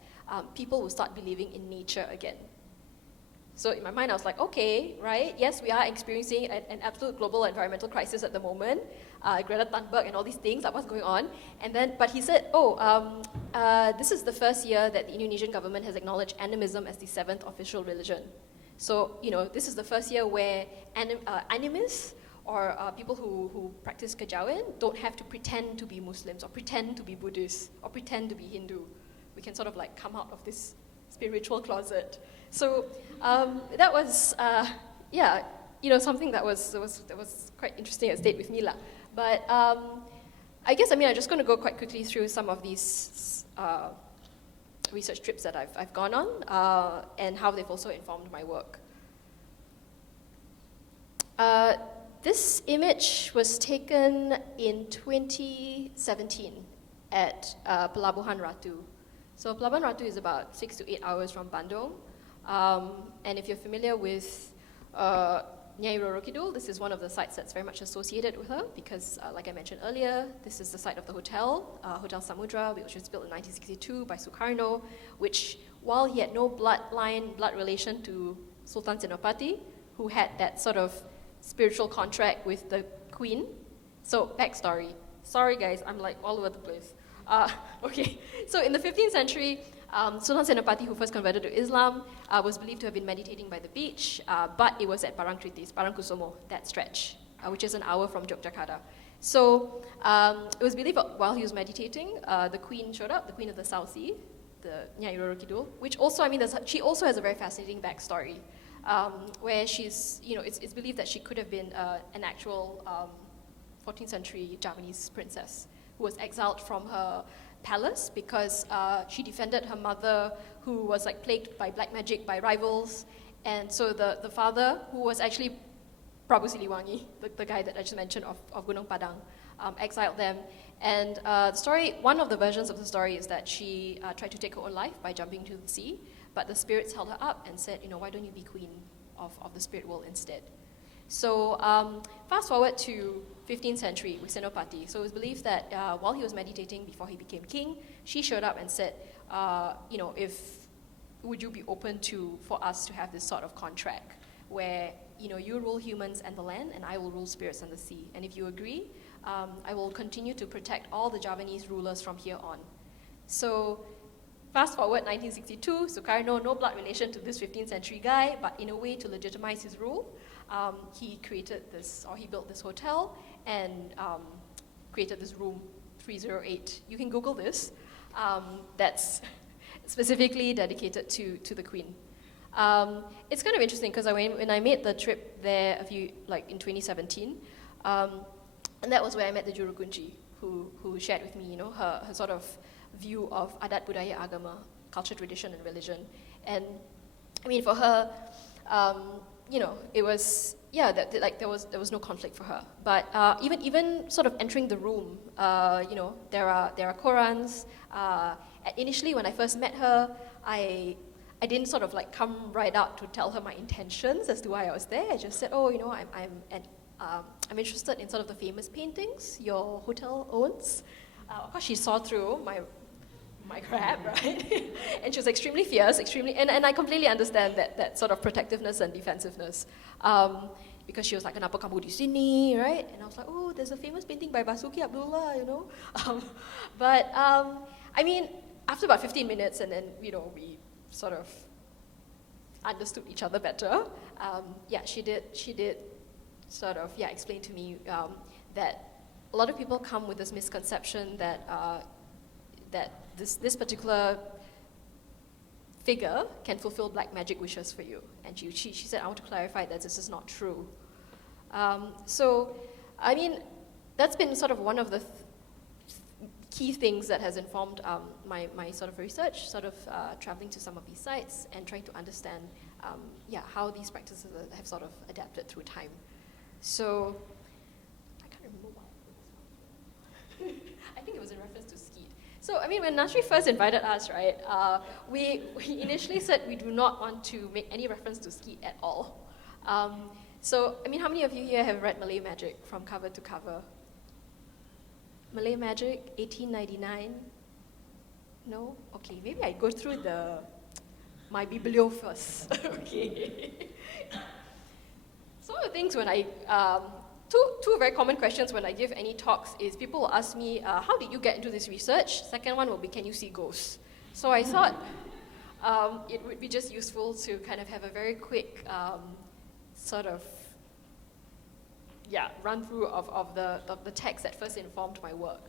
people will start believing in nature again. So in my mind, I was like, okay, right? Yes, we are experiencing an absolute global environmental crisis at the moment. Greta Thunberg and all these things, like what's going on. But he said, this is the first year that the Indonesian government has acknowledged animism as the 7th official religion. So, this is the first year where animists or people who practice kejawen don't have to pretend to be Muslims or pretend to be Buddhists or pretend to be Hindu. We can sort of like come out of this spiritual closet. So that was, something that was quite interesting and stayed with me lah. But I guess, I'm just going to go quite quickly through some of these research trips that I've gone on and how they've also informed my work. This image was taken in 2017 at Pelabuhan Ratu. So Pelabuhan Ratu is about 6 to 8 hours from Bandung. And if you're familiar with Nyai Roro Kidul, this is one of the sites that's very much associated with her because, like I mentioned earlier, this is the site of the hotel, Hotel Samudra, which was built in 1962 by Sukarno, which, while he had no blood relation to Sultan Senopati, who had that sort of spiritual contract with the queen. So, backstory. Sorry guys, I'm like all over the place. Okay, so in the 15th century, Sultan Senopati, who first converted to Islam, was believed to have been meditating by the beach, but it was at Parangtritis, Parangkusumo, that stretch, which is an hour from Yogyakarta. So it was believed while he was meditating, the queen showed up, the queen of the South Sea, the Nyai Roro Kidul, which also, she also has a very fascinating backstory, where she's, it's believed that she could have been an actual 14th century Javanese princess who was exiled from her palace because she defended her mother, who was like plagued by black magic by rivals. And so the father, who was actually Prabu Siliwangi, the guy that I just mentioned of Gunung Padang, exiled them. And the story, one of the versions of the story is that she tried to take her own life by jumping into the sea, but the spirits held her up and said, why don't you be queen of the spirit world instead? So fast forward to 15th century with Senopati. So it was believed that while he was meditating before he became king, she showed up and said, would you be open for us to have this sort of contract where you rule humans and the land, and I will rule spirits and the sea. And if you agree, I will continue to protect all the Javanese rulers from here on. So fast forward 1962, Sukarno, no blood relation to this 15th century guy, but in a way to legitimize his rule, he built this hotel and created this room 308. You can Google this. That's specifically dedicated to the Queen. It's kind of interesting because when I made the trip there in 2017, and that was where I met the Juru Kunci, who shared with me, her sort of view of adat budaya agama, culture, tradition, and religion. And I mean, for her, it was there was no conflict for her. But even sort of entering the room, there are Qurans. Initially, when I first met her, I didn't sort of like come right out to tell her my intentions as to why I was there. I just said, I'm interested in sort of the famous paintings your hotel owns. Of course, she saw through my crap, right? And she was extremely fierce, and I completely understand that sort of protectiveness and defensiveness. Because she was like, kenapa kamu di sini, right? And I was like, oh, there's a famous painting by Basuki Abdullah, you know? I mean, after about 15 minutes, and then, you know, we sort of understood each other better. She did sort of, explain to me that a lot of people come with this misconception that that this particular figure can fulfill black magic wishes for you. And she said, I want to clarify that this is not true. So, I mean, that's been sort of one of the key things that has informed my sort of research, sort of traveling to some of these sites and trying to understand how these practices have sort of adapted through time. So, I can't remember why. I think it was in reference to skeet. So, I mean, when Nasri first invited us, right, we initially said we do not want to make any reference to skeet at all. So, I mean, how many of you here have read Malay Magic from cover to cover? Malay Magic, 1899? No? Okay, maybe I go through my biblio first. Okay. Some of the things when I, two very common questions when I give any talks is people will ask me, how did you get into this research? Second one will be, can you see ghosts? So I thought it would be just useful to kind of have a very quick sort of run through of the text that first informed my work.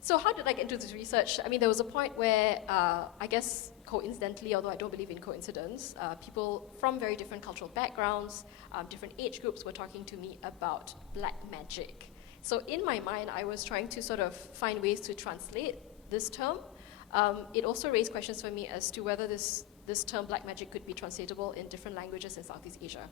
So how did I get into this research? I mean, there was a point where I guess coincidentally, although I don't believe in coincidence, people from very different cultural backgrounds, different age groups were talking to me about black magic. So in my mind, I was trying to sort of find ways to translate this term. It also raised questions for me as to whether this term black magic could be translatable in different languages in Southeast Asia.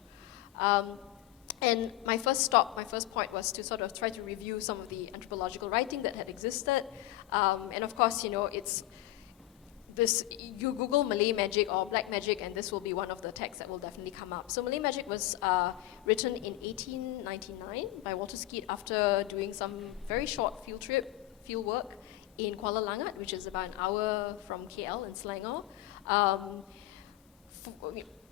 And my first point was to sort of try to review some of the anthropological writing that had existed. And of course, you know, it's this, you Google Malay magic or black magic, and this will be one of the texts that will definitely come up. So Malay magic was written in 1899 by Walter Skeet after doing some very short field work in Kuala Langat, which is about an hour from KL in Selangor.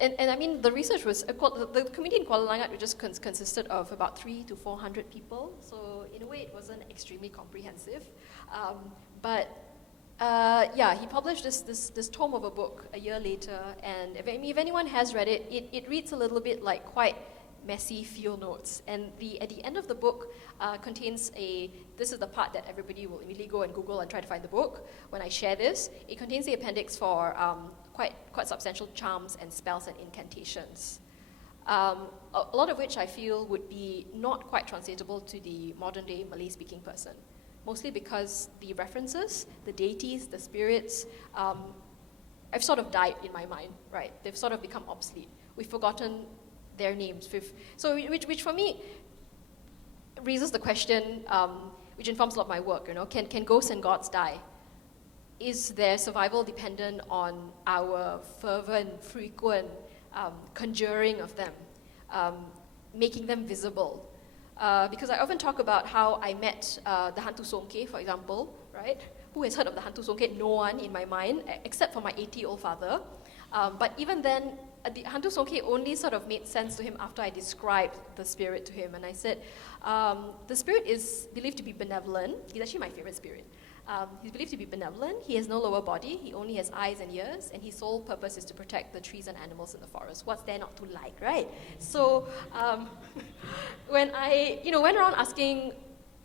And I mean, the research was, the community in Kuala Langat just consisted of about 300 to 400 people, so in a way it wasn't extremely comprehensive. He published this tome of a book a year later, and if anyone has read it, it reads a little bit like quite messy field notes. And at the end of the book contains this is the part that everybody will immediately go and Google and try to find the book. When I share this, it contains the appendix for quite substantial charms and spells and incantations. A lot of which I feel would be not quite translatable to the modern day Malay speaking person. Mostly because the references, the deities, the spirits, have sort of died in my mind, right? They've sort of become obsolete. We've forgotten their names. Which for me raises the question, which informs a lot of my work, you know, can ghosts and gods die? Is their survival dependent on our fervent, frequent conjuring of them, making them visible? Because I often talk about how I met the Hantu Songke, for example, right? Who has heard of the Hantu Songke? No one in my mind, except for my 80-year-old father. But even then, the Hantu Songke only sort of made sense to him after I described the spirit to him. And I said, the spirit is believed to be benevolent. He's actually my favorite spirit. He's believed to be benevolent. He has no lower body. He only has eyes and ears, and his sole purpose is to protect the trees and animals in the forest. What's there not to like, right? So when I, went around asking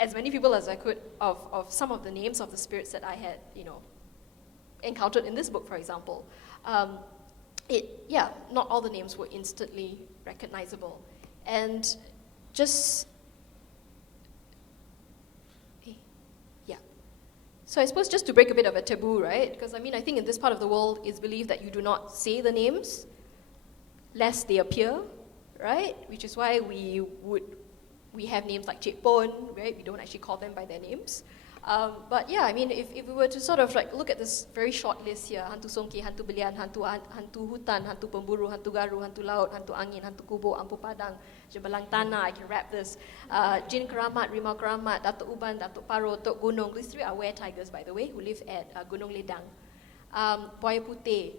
as many people as I could of some of the names of the spirits that I had, encountered in this book, for example, not all the names were instantly recognizable, and just. So I suppose just to break a bit of a taboo, right? Because I think in this part of the world it's believed that you do not say the names lest they appear, right? Which is why we have names like Cik Pon, right? We don't actually call them by their names. But yeah, I mean, if we were to sort of like look at this very short list here, hantu songke, hantu belian, hantu hutan, hantu pemburu, hantu garu, hantu laut, hantu angin, hantu kubo, ampu padang, jembalang tanah, I can wrap this. Jin keramat, rimau keramat, Datuk Uban, Datuk Paro, Tok Gunung. These three are were-tigers, by the way, who live at Gunung Ledang. Buaya Putih.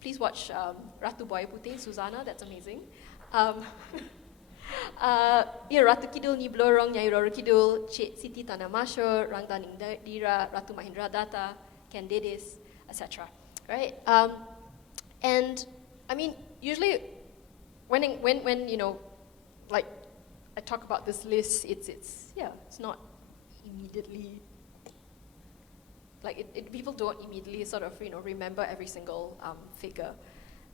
Please watch Ratu Buaya Putih, Susanna, that's amazing. Ratu Kidul Ni Blorong, Nyai Roro Kidul, Cik Siti Tanah Masyur, Rang Daning Dira, Ratu Mahindra Datta, Ken Dedis, etc. Right? And I mean, usually when like I talk about this list, it's not immediately like people don't immediately sort of remember every single figure,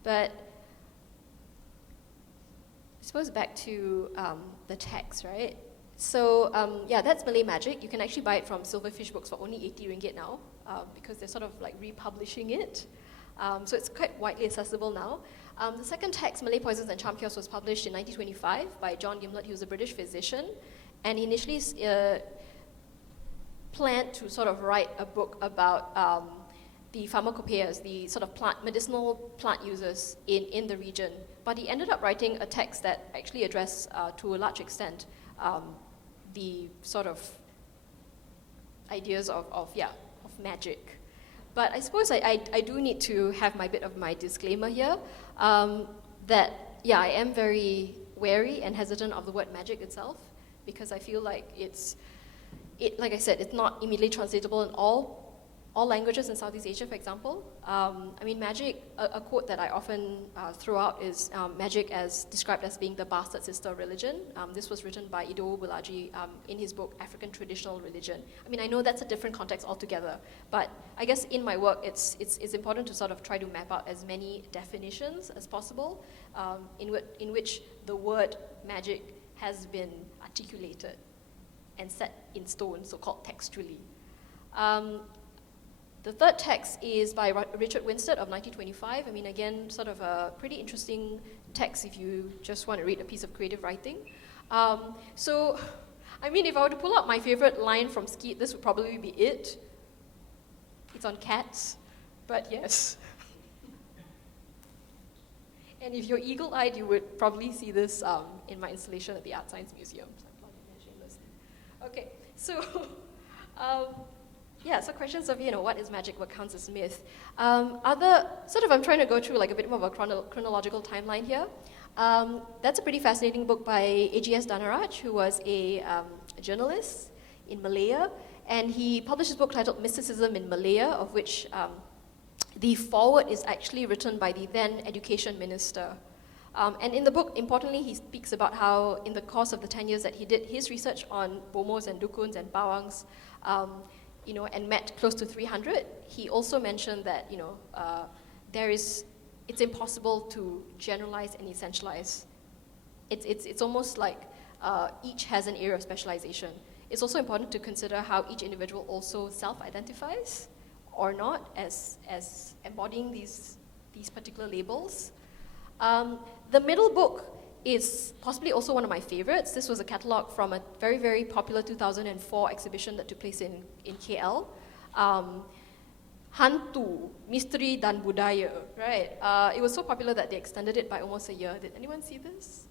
but I suppose back to the text, right? So that's Malay Magic. You can actually buy it from Silverfish Books for only 80 ringgit now, because they're sort of like republishing it. So it's quite widely accessible now. The second text, Malay Poisons and Charm Cures, was published in 1925 by John Gimlet. He was a British physician, and he initially planned to sort of write a book about the pharmacopoeias, the sort of medicinal plant users in the region. But he ended up writing a text that actually addressed, to a large extent, the sort of ideas of magic. But I suppose I do need to have my bit of my disclaimer here, that I am very wary and hesitant of the word magic itself, because I feel like like I said, it's not immediately translatable in all languages in Southeast Asia, for example. I mean, magic, a quote that I often throw out is magic as described as being the bastard sister of religion. This was written by Idowu Bulaji in his book, African Traditional Religion. I mean, I know that's a different context altogether, but I guess in my work, it's important to sort of try to map out as many definitions as possible in which the word magic has been articulated and set in stone, so-called textually. The third text is by Richard Winstead of 1925. I mean, again, sort of a pretty interesting text if you just want to read a piece of creative writing. So, I mean, if I were to pull out my favorite line from Skeet, this would probably be it. It's on cats, but yes. And if you're eagle-eyed, you would probably see this in my installation at the Art Science Museum. So I'm plugging it shamelessly. Okay, so so questions of, what is magic, what counts as myth? I'm trying to go through like a bit more of a chronological timeline here. That's a pretty fascinating book by A.G.S. Danaraj, who was a journalist in Malaya, and he published his book titled Mysticism in Malaya, of which the foreword is actually written by the then education minister. And in the book, importantly, he speaks about how in the course of the 10 years that he did his research on bomos and dukuns and bawangs, and met close to 300, he also mentioned that, it's impossible to generalize and essentialize. It's almost like each has an area of specialization. It's also important to consider how each individual also self-identifies or not as embodying these particular labels. The middle book is possibly also one of my favorites. This was a catalogue from a very, very popular 2004 exhibition that took place in KL. Hantu, Misteri dan Budaya, right? It was so popular that they extended it by almost a year. Did anyone see this?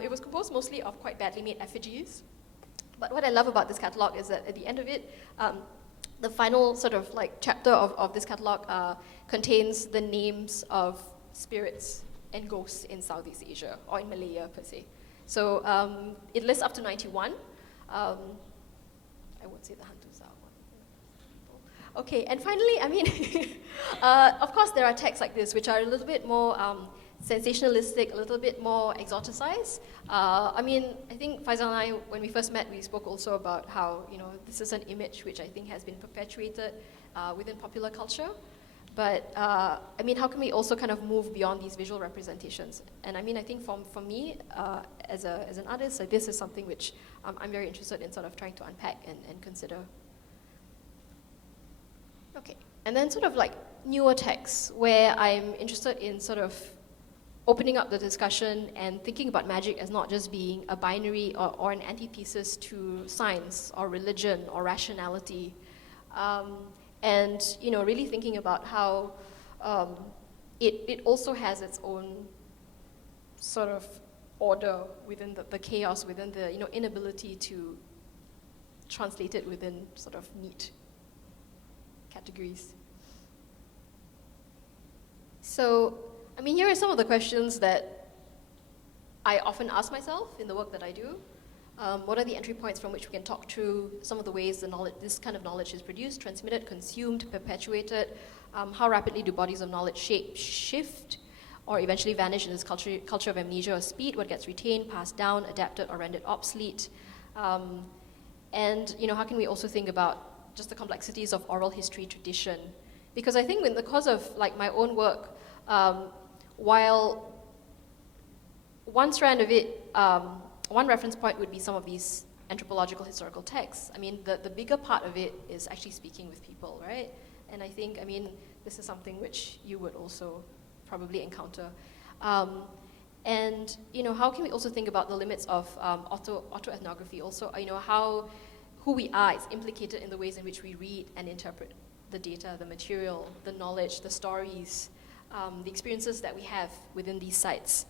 It was composed mostly of quite badly made effigies. But what I love about this catalogue is that at the end of it, the final sort of like chapter of this catalogue contains the names of spirits and ghosts in Southeast Asia, or in Malaya per se. So it lists up to 91. I won't say the Hantus are one. Okay, and finally, I mean, of course there are texts like this which are a little bit more sensationalistic, a little bit more exoticized. I mean, I think Faisal and I, when we first met, we spoke also about how, this is an image which I think has been perpetuated within popular culture. But, I mean, how can we also kind of move beyond these visual representations? And I mean, I think for me, as an artist, this is something which I'm very interested in sort of trying to unpack and consider. Okay, and then sort of like newer texts where I'm interested in sort of opening up the discussion and thinking about magic as not just being a binary or an antithesis to science or religion or rationality. And really thinking about how it also has its own sort of order within the chaos, within the inability to translate it within sort of neat categories. So, here are some of the questions that I often ask myself in the work that I do. What are the entry points from which we can talk through some of the ways this kind of knowledge is produced, transmitted, consumed, perpetuated? How rapidly do bodies of knowledge shift, or eventually vanish in this culture of amnesia or speed? What gets retained, passed down, adapted, or rendered obsolete? And how can we also think about just the complexities of oral history tradition? Because I think in the course of my own work, while one strand of it, one reference point would be some of these anthropological historical texts. The bigger part of it is actually speaking with people, right? And I think, this is something which you would also probably encounter. And, how can we also think about the limits of autoethnography also? How who we are is implicated in the ways in which we read and interpret the data, the material, the knowledge, the stories, the experiences that we have within these sites.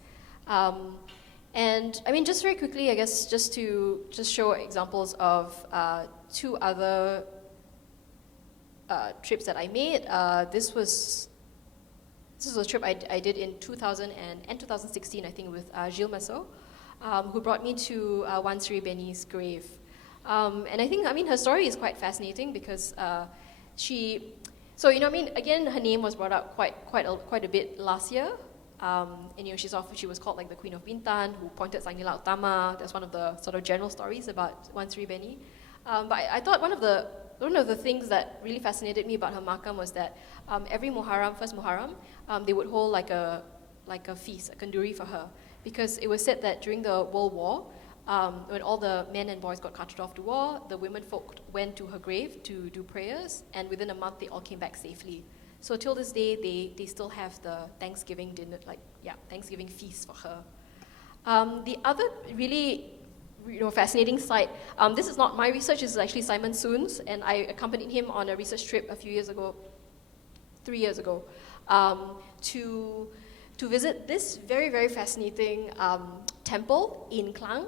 And just very quickly, I guess, just to show examples of two other trips that I made. This was a trip I did in 2000 and 2016, I think, with Gilles Massot, who brought me to Wan Sri Beni's grave. And I think, her story is quite fascinating because again, her name was brought up quite a bit last year. And she was called the Queen of Bintan, who pointed Sang Nila Utama. That's one of the sort of general stories about Wan Sri Beni. But I thought one of the things that really fascinated me about her makam was that every first Muharram, they would hold like a feast, a kanduri for her, because it was said that during the World War, when all the men and boys got carted off to war, the women folk went to her grave to do prayers, and within a month they all came back safely. So till this day, they still have the Thanksgiving dinner, Thanksgiving feast for her. The other really fascinating site, this is not my research, this is actually Simon Soon's, and I accompanied him on a research trip 3 years ago, to visit this very, very fascinating temple in Klang.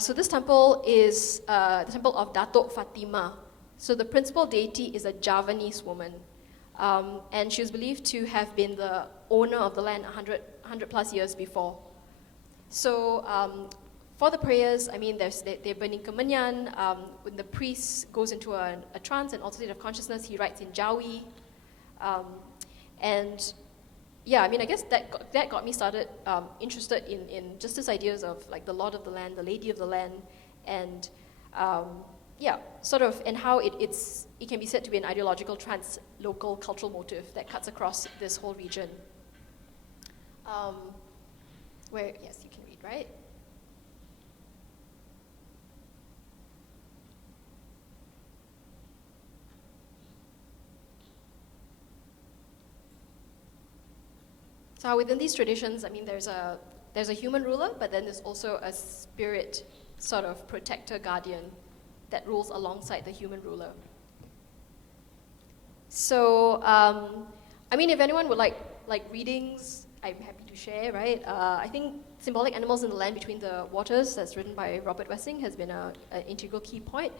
So this temple is the temple of Datuk Fatima. So the principal deity is a Javanese woman. And she was believed to have been the owner of the land 100 plus years before. So for the prayers, they're burning kemenyan. When the priest goes into a trance, an altered state of consciousness, he writes in Jawi. And yeah, I guess that got me started interested in just these ideas of the Lord of the Land, the Lady of the Land, and and how it can be said to be an ideological trans-local cultural motive that cuts across this whole region. Where, yes, you can read, right? So within these traditions, there's a human ruler, but then there's also a spirit sort of protector, guardian that rules alongside the human ruler. So, if anyone would like readings, I'm happy to share, right? I think Symbolic Animals in the Land Between the Waters, that's written by Robert Wessing, has been an integral key point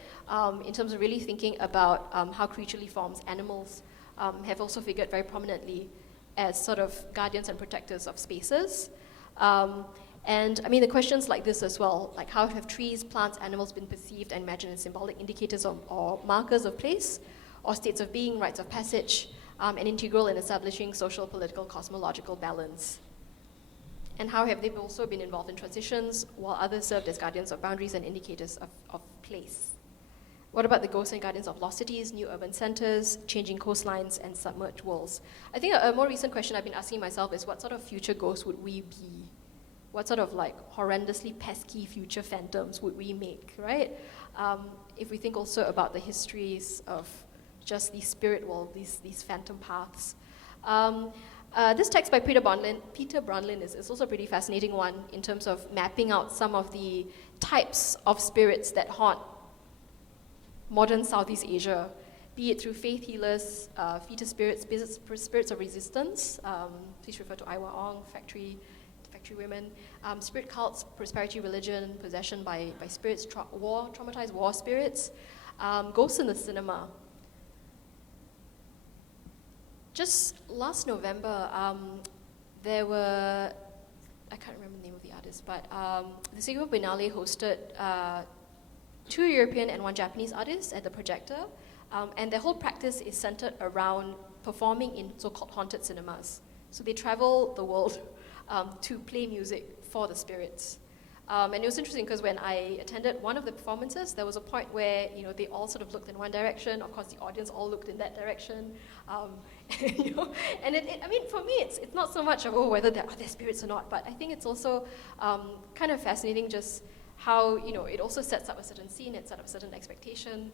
in terms of really thinking about how creaturely forms animals have also figured very prominently as sort of guardians and protectors of spaces. And the questions like this as well, like how have trees, plants, animals been perceived and imagined as symbolic indicators or markers of place, or states of being, rites of passage, and integral in establishing social, political, cosmological balance? And how have they also been involved in transitions, while others served as guardians of boundaries and indicators of place? What about the ghosts and guardians of lost cities, new urban centers, changing coastlines, and submerged worlds? I think a more recent question I've been asking myself is, what sort of future ghosts would we be? What sort of horrendously pesky future phantoms would we make, right? If we think also about the histories of just these spirit worlds, these phantom paths. This text by Peter Bronlin is also a pretty fascinating one in terms of mapping out some of the types of spirits that haunt modern Southeast Asia, be it through faith healers, fetus spirits, spirits of resistance, please refer to Iwa Ong, factory women, spirit cults, prosperity religion, possession by spirits, traumatized war spirits, ghosts in the cinema. Just last November, there were, I can't remember the name of the artist, but the Sigma Biennale hosted 2 European and 1 Japanese artists at the projector, and their whole practice is centered around performing in so-called haunted cinemas. So they travel the world to play music for the spirits. And it was interesting because when I attended one of the performances, there was a point where they all sort of looked in one direction. Of course, the audience all looked in that direction. And I mean, for me, it's not so much of whether they're spirits or not, but I think it's also kind of fascinating just how it also sets up a certain scene, it sets up a certain expectation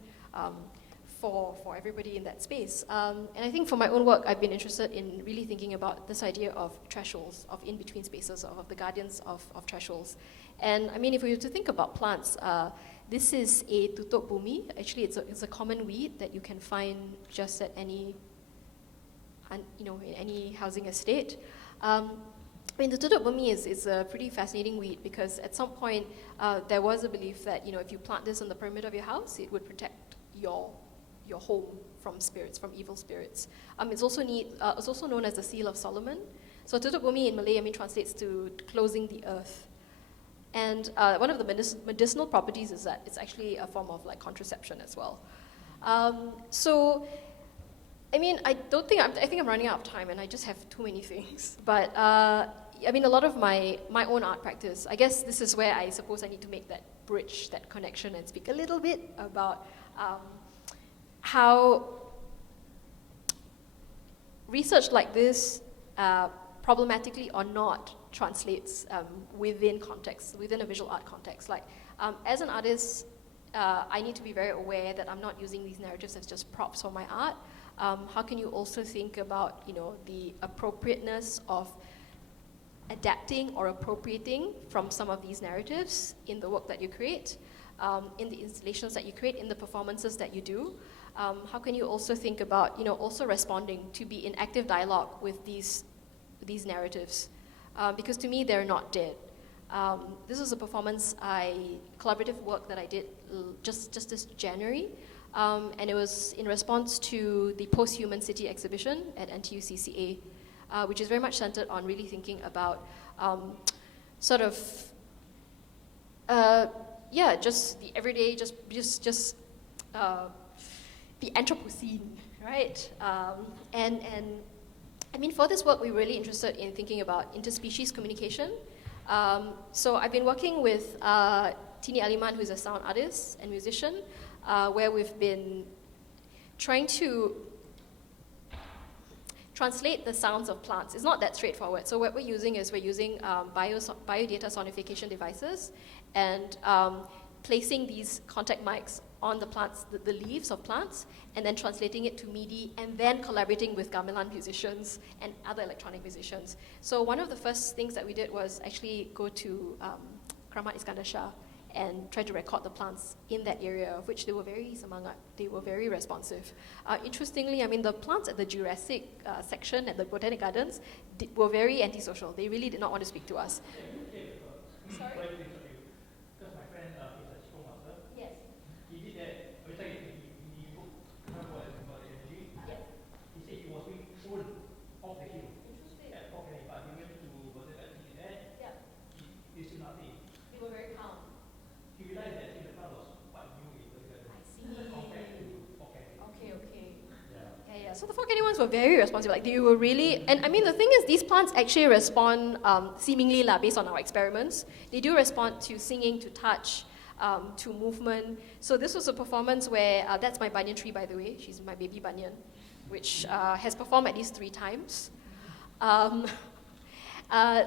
for everybody in that space. And I think for my own work, I've been interested in really thinking about this idea of thresholds, of in-between spaces, of the guardians of thresholds. And I mean, if we were to think about plants, this is a tutup bumi. Actually, it's a common weed that you can find just at any, in any housing estate. I mean, the tutup bumi is a pretty fascinating weed because at some point there was a belief that if you plant this on the perimeter of your house, it would protect your home from spirits, from evil spirits. It's also known as the Seal of Solomon. So tutup bumi in Malay, translates to closing the earth. And one of the medicinal properties is that it's actually a form of contraception as well. So, I mean, I think I'm running out of time and I just have too many things. But I mean, a lot of my own art practice, I guess this is where I suppose I need to make that bridge, that connection, and speak a little bit about how research like this, problematically or not, translates within context, within a visual art context. As an artist, I need to be very aware that I'm not using these narratives as just props for my art. How can you also think about, the appropriateness of adapting or appropriating from some of these narratives in the work that you create, in the installations that you create, in the performances that you do? How can you also think about, also responding to be in active dialogue with these narratives? Because to me, they're not dead. This was a collaborative work that I did just this January, and it was in response to the Post-Human City exhibition at NTU-CCA, which is very much centered on really thinking about just the everyday, just the Anthropocene, right? And I mean, for this work, we're really interested in thinking about interspecies communication. So I've been working with Tini Aliman, who's a sound artist and musician, where we've been trying to translate the sounds of plants. It's not that straightforward. So what we're using biodata sonification devices and placing these contact mics on the plants, the leaves of plants, and then translating it to MIDI, and then collaborating with gamelan musicians and other electronic musicians. So one of the first things that we did was actually go to Keramat Iskandar Shah and try to record the plants in that area, of which they were very semangat, they were very responsive. Interestingly, I mean, the plants at the Jurassic section at the Botanic Gardens were very antisocial. They really did not want to speak to us. Sorry? Because my friend is a Qigong master. Yes. He did that every time he booked about the energy. Yes. He said he was being thrown off the hill. Interesting. At Fort Canning, but he went to Botanic Gardens in there. Yeah. He still nothing. They were very calm. He realized that the plant was quite new in Botanic Gardens. I see. Compared to Fort Canning. Okay. Yeah. Yeah. So the Fort Canning ones were very responsive. They were really, and I mean, the thing is, these plants actually respond seemingly based on our experiments. They do respond to singing, to touch, to movement. So this was a performance where, that's my banyan tree, by the way. She's my baby banyan, which has performed at least 3 times.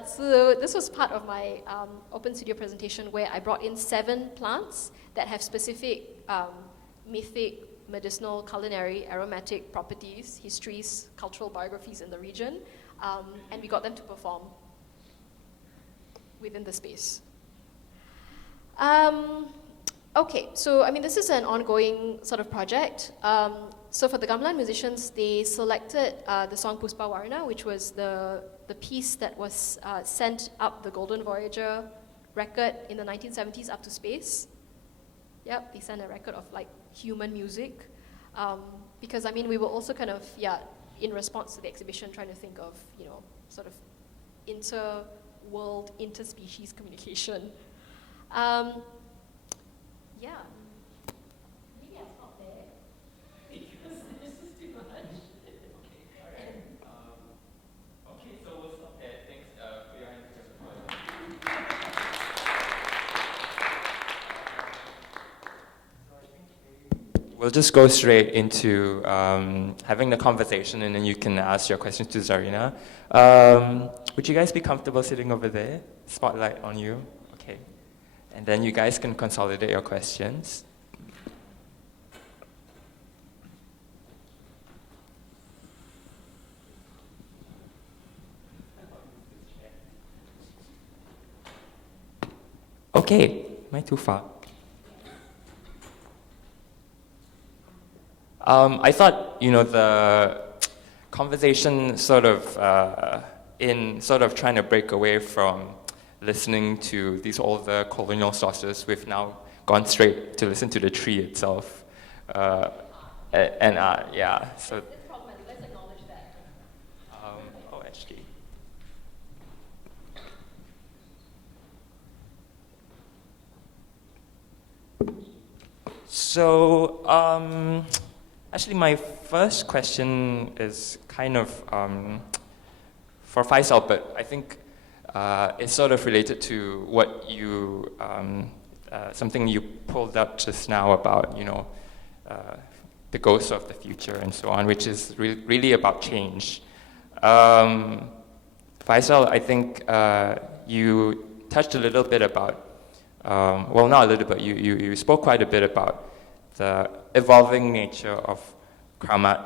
So this was part of my open studio presentation where I brought in 7 plants that have specific mythic, medicinal, culinary, aromatic properties, histories, cultural biographies in the region. and we got them to perform within the space. Okay, so I mean, this is an ongoing sort of project. So for the gamelan musicians, they selected the song Puspa Warna, which was the piece that was sent up the Golden Voyager record in the 1970s up to space. Yep, they sent a record of like human music. Because I mean, we were also kind of, in response to the exhibition, trying to think of, sort of inter-world, interspecies communication. Yeah. Maybe I'll stop there. Because this is too much. Okay, all right. Okay, so we'll stop there. Thanks for your answer. We'll just go straight into having the conversation, and then you can ask your questions to Zarina. Would you guys be comfortable sitting over there? Spotlight on you. Okay. And then you guys can consolidate your questions. Okay, am I too far? I thought, the conversation sort of in sort of trying to break away from listening to these older colonial sources, we've now gone straight to listen to the tree itself. So It's problematic. Let's acknowledge that. actually. So, actually, my first question is kind of for Faisal, but I think it's sort of related to what you, something you pulled up just now about, the ghosts of the future and so on, which is really about change. Faisal, I think you touched a little bit about, well, not a little bit, you spoke quite a bit about the evolving nature of Keramat.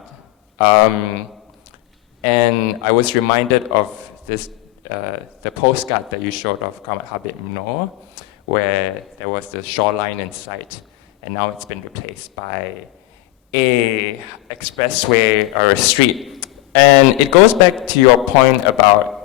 And I was reminded of this, the postcard that you showed of Keramat Habib Noor, where there was the shoreline in sight, and now it's been replaced by a expressway or a street. And it goes back to your point about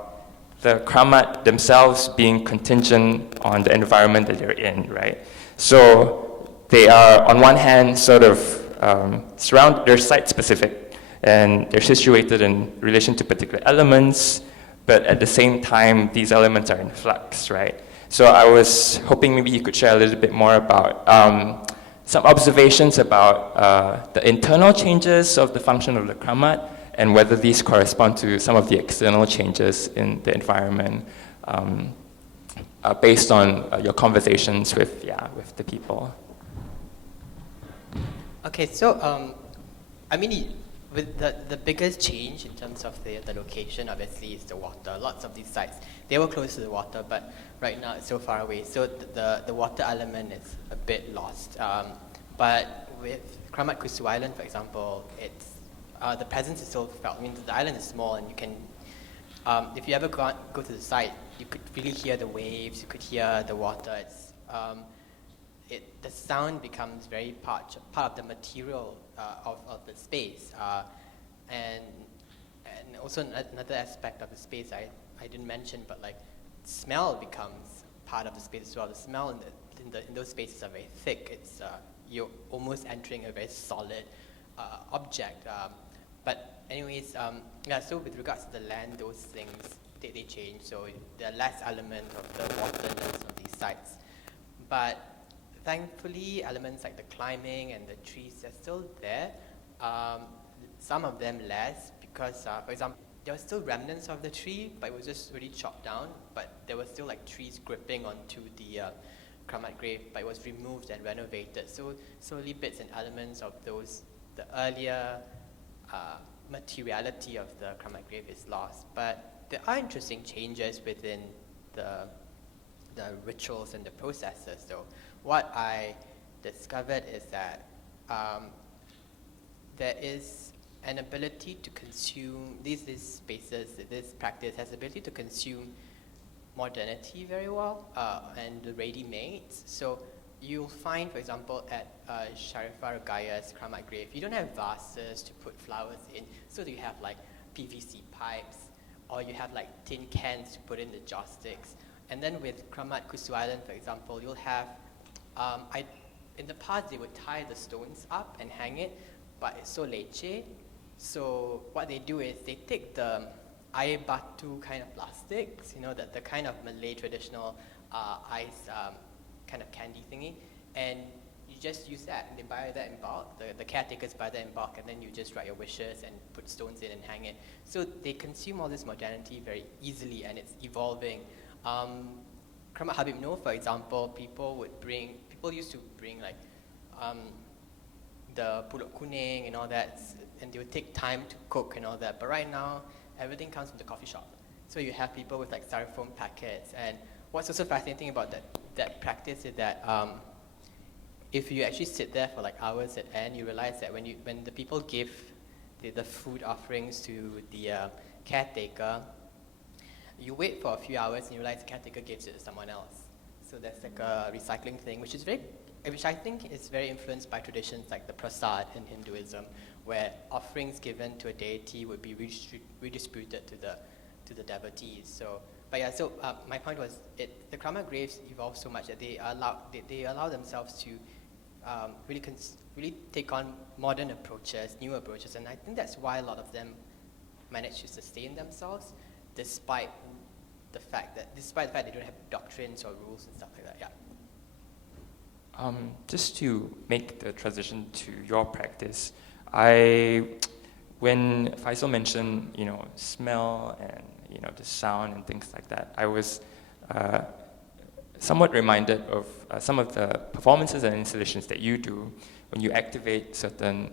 the Keramat themselves being contingent on the environment that they're in, right? So they are, on one hand, sort of they're site-specific, and they're situated in relation to particular elements, but at the same time, these elements are in flux, right? So I was hoping maybe you could share a little bit more about some observations about the internal changes of the function of the Keramat, and whether these correspond to some of the external changes in the environment based on your conversations with the people. Okay, so I mean, with the biggest change in terms of the location, obviously, is the water. Lots of these sites, they were close to the water, but right now it's so far away. So the water element is a bit lost. But with Keramat Kusu Island, for example, it's the presence is still felt. I mean, the island is small, and you can, if you ever go to the site, you could really hear the waves. You could hear the water. It's the sound becomes very part of the material of the space, and also another aspect of the space I didn't mention, but like smell becomes part of the space as well. The smell in those spaces are very thick. It's you're almost entering a very solid object. But anyways, so with regards to the land, those things, they change. So there are less elements of the waterness of these sites. But thankfully, elements like the climbing and the trees are still there. Some of them less because, for example, there were still remnants of the tree, but it was just really chopped down. But there were still like trees gripping onto the Keramat grave, but it was removed and renovated. So slowly bits and elements of those, the earlier materiality of the Keramat grave is lost. But there are interesting changes within the rituals and the processes, though. What I discovered is that there is an ability to consume these spaces. This practice has the ability to consume modernity very well and the ready-mades. So you'll find, for example, at Sharifah Ruqayyah's Keramat Graves, you don't have vases to put flowers in, so you have like PVC pipes, or you have like tin cans to put in the joss sticks. And then with Keramat Kusu Island, for example, you'll have, in the past they would tie the stones up and hang it, but it's so leceh. So what they do is they take the air batu kind of plastics, you know, the kind of Malay traditional ice kind of candy thingy, and you just use that, and they buy that in bulk. The caretakers buy that in bulk, and then you just write your wishes and put stones in and hang it. So they consume all this modernity very easily, and it's evolving. Keramat Habib Noor, for example, people used to bring like the puluk kuning and all that, and they would take time to cook and all that. But right now, everything comes from the coffee shop. So you have people with like styrofoam packets. And what's also fascinating about that practice is that if you actually sit there for like hours at end, you realize that when the people give the food offerings to the caretaker, you wait for a few hours and you realize the caretaker gives it to someone else. So that's like a recycling thing, which I think is very influenced by traditions like the prasad in Hinduism, where offerings given to a deity would be redistributed to the devotees. So, but yeah, so my point was, the Keramat Graves evolved so much that they allow themselves to really take on modern approaches, new approaches, and I think that's why a lot of them manage to sustain themselves, despite the fact that they don't have doctrines or rules and stuff like that. Yeah. Just to make the transition to your practice, when Faisal mentioned, smell and the sound and things like that, I was somewhat reminded of some of the performances and installations that you do when you activate certain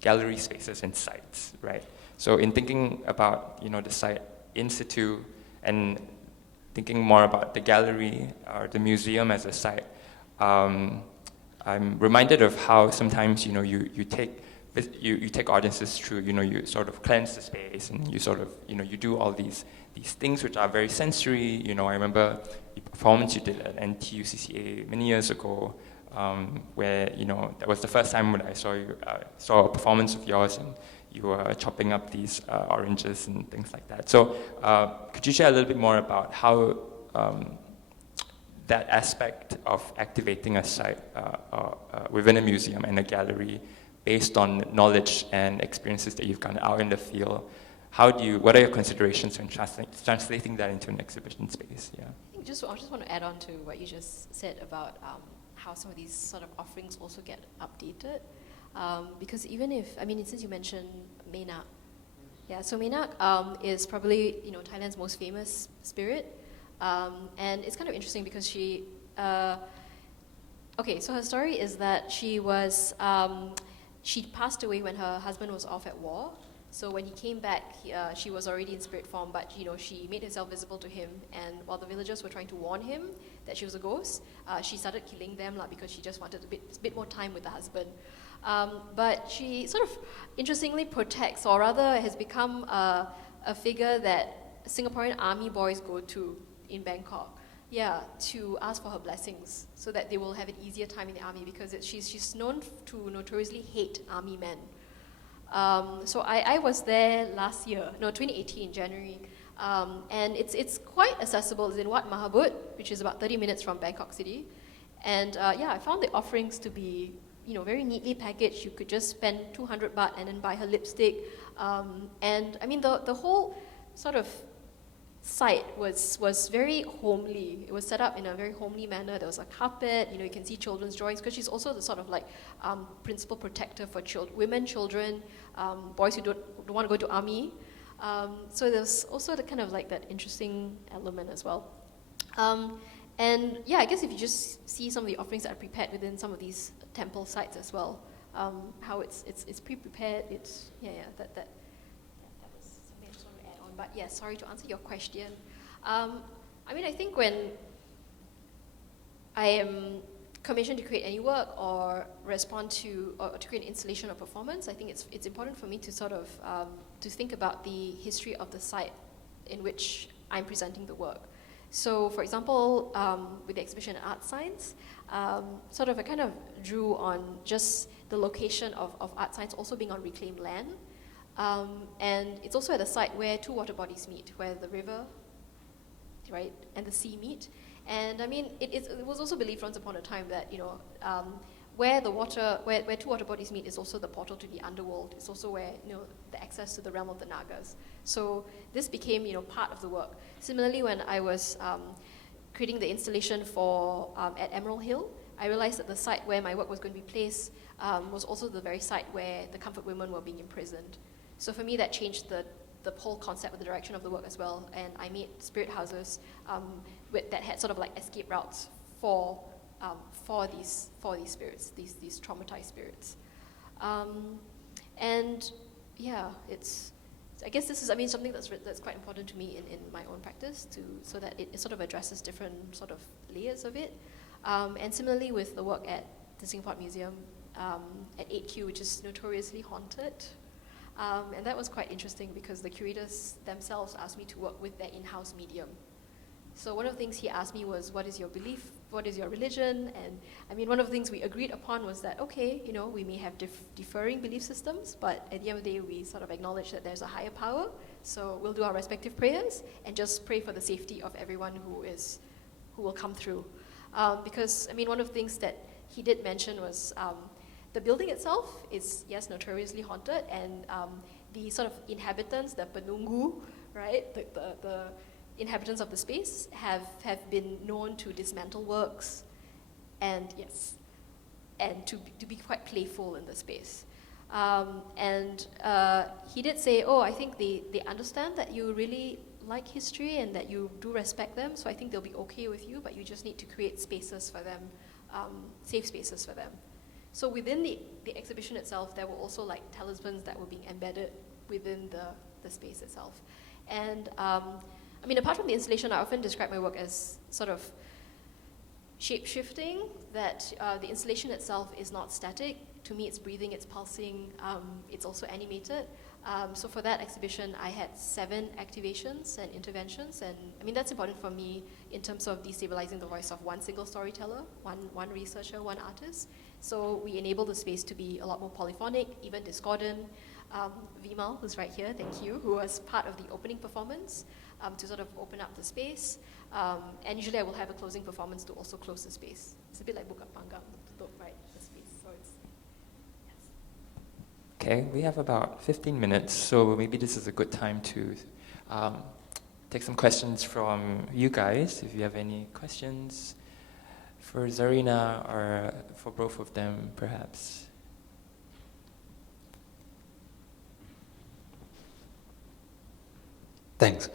gallery spaces and sites, right? So in thinking about the site in situ and thinking more about the gallery or the museum as a site, I'm reminded of how sometimes you take audiences through, you sort of cleanse the space, and you sort of you do all these things which are very sensory. I remember the performance you did at NTUCCA many years ago, where that was the first time when I saw a performance of yours, and you were chopping up these oranges and things like that. So could you share a little bit more about how that aspect of activating a site within a museum and a gallery based on knowledge and experiences that you've gotten out in the field, what are your considerations when translating that into an exhibition space? Yeah. I just want to add on to what you just said about how some of these sort of offerings also get updated. Because even since you mentioned Menak, yeah, so Menak is probably Thailand's most famous spirit, and it's kind of interesting because she, so her story is that she passed away when her husband was off at war. So when he came back, she was already in spirit form, but she made herself visible to him. And while the villagers were trying to warn him that she was a ghost, she started killing them because she just wanted a bit more time with the husband. But she sort of interestingly protects, or rather has become a figure that Singaporean army boys go to in Bangkok, to ask for her blessings so that they will have an easier time in the army, because she's known to notoriously hate army men. So I was there last year, 2018, January, and it's quite accessible. It's in Wat Mahabut, which is about 30 minutes from Bangkok City, and I found the offerings to be very neatly packaged. You could just spend 200 baht and then buy her lipstick, and the whole sort of site was very homely. It was set up in a very homely manner. There was a carpet, you can see children's drawings, because she's also the sort of like principal protector for women, children, boys who don't want to go to army. So there's also the kind of like that interesting element as well. And yeah, I guess if you just see some of the offerings that are prepared within some of these temple sites as well, how it's pre-prepared, that was something I just want to add on. But yeah, sorry, to answer your question. I think when I am commissioned to create any work or respond to or to create an installation or performance, I think it's important for me to sort of to think about the history of the site in which I'm presenting the work. So, for example, with the exhibition Art Science, sort of I kind of drew on just the location of Art Science also being on reclaimed land. And it's also at a site where two water bodies meet, where the river, right, and the sea meet. And I mean, it was also believed once upon a time that, you know, where two water bodies meet is also the portal to the underworld. It's also where, you know, the access to the realm of the Nagas. So this became, you know, part of the work. Similarly, when I was creating the installation for at Emerald Hill, I realized that the site where my work was going to be placed was also the very site where the comfort women were being imprisoned. So for me, that changed the whole concept of the direction of the work as well. And I made spirit houses that had sort of like escape routes for these spirits, these traumatized spirits. And yeah, I guess this is, I mean, something that's quite important to me in my own practice, so that it sort of addresses different sort of layers of it. And similarly with the work at the Singapore Art Museum at 8Q, which is notoriously haunted. And that was quite interesting because the curators themselves asked me to work with their in-house medium. So one of the things he asked me was, what is your belief? What is your religion? And I mean, one of the things we agreed upon was that, okay, you know, we may have differing belief systems, but at the end of the day, we sort of acknowledge that there's a higher power. So we'll do our respective prayers and just pray for the safety of everyone who will come through. Because, I mean, one of the things that he did mention was the building itself is, yes, notoriously haunted, and the sort of inhabitants, the penunggu, right, the inhabitants of the space have been known to dismantle works and, yes, and to be quite playful in the space. And he did say, oh, I think they understand that you really like history and that you do respect them, so I think they'll be okay with you, but you just need to create spaces for them, safe spaces for them. So within the exhibition itself, there were also like talismans that were being embedded within the space itself. And I mean, apart from the installation, I often describe my work as sort of shape-shifting, that the installation itself is not static. To me, it's breathing, it's pulsing, it's also animated. So for that exhibition, I had 7 activations and interventions, and I mean, that's important for me in terms of destabilizing the voice of one single storyteller, one researcher, one artist. So we enable the space to be a lot more polyphonic, even discordant. Vimal, who's right here, thank you, who was part of the opening performance to sort of open up the space. And usually I will have a closing performance to also close the space. It's a bit like Buka Panggang, right, the space. So it's, yes. Okay, we have about 15 minutes, so maybe this is a good time to take some questions from you guys, if you have any questions for Zarina or for both of them, perhaps. Thanks.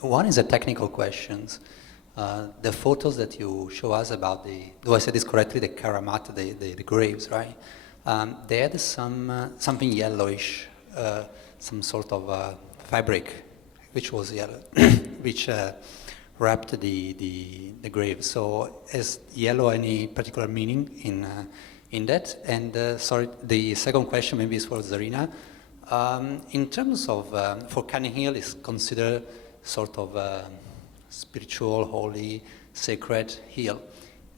One is a technical questions. The photos that you show us about do I say this correctly, the Keramat, the graves, right? They had something yellowish, some sort of fabric, which was yellow, which wrapped the grave. So is yellow any particular meaning in that? And sorry, the second question maybe is for Zarina. In terms of, for Canning Hill is considered sort of spiritual, holy, sacred hill.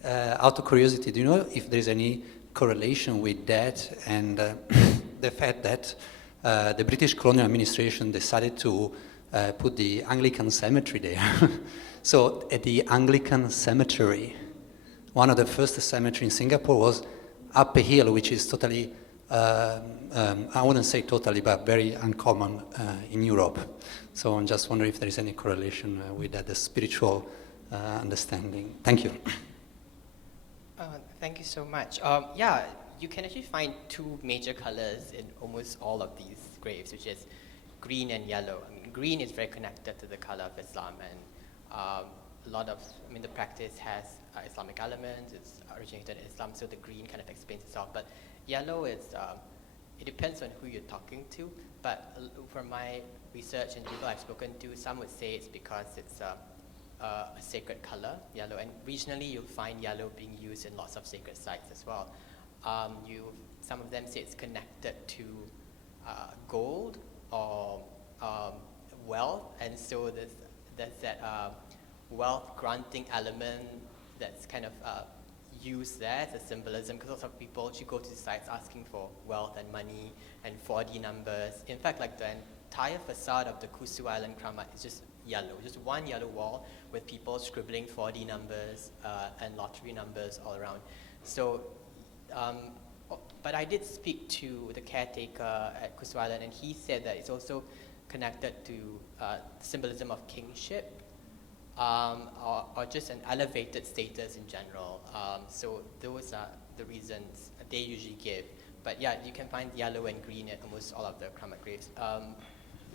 Out of curiosity, do you know if there's any correlation with that and the fact that the British colonial administration decided to put the Anglican cemetery there? So at the Anglican cemetery, one of the first cemeteries in Singapore was up a hill, which is totally I wouldn't say totally, but very uncommon in Europe. So I'm just wondering if there is any correlation with that, the spiritual understanding. Thank you. Thank you so much. Yeah, you can actually find 2 major colors in almost all of these graves, which is green and yellow. I mean, green is very connected to the color of Islam, and a lot of, I mean, the practice has Islamic elements. It's originated in Islam, so the green kind of explains itself. But yellow is, it depends on who you're talking to, but from my research and people I've spoken to, some would say it's because it's a sacred color, yellow, and regionally you'll find yellow being used in lots of sacred sites as well. Some of them say it's connected to gold or wealth, and so there's that wealth granting element that's kind of used there as a symbolism, because lots of people actually go to the sites asking for wealth and money and 4D numbers. In fact, like the entire facade of the Kusu Island Keramat is just yellow, just one yellow wall with people scribbling 4D numbers and lottery numbers all around. So, but I did speak to the caretaker at Kusu Island, and he said that it's also connected to symbolism of kingship, or just an elevated status in general. So those are the reasons they usually give. But yeah, you can find yellow and green at almost all of the Keramat Graves.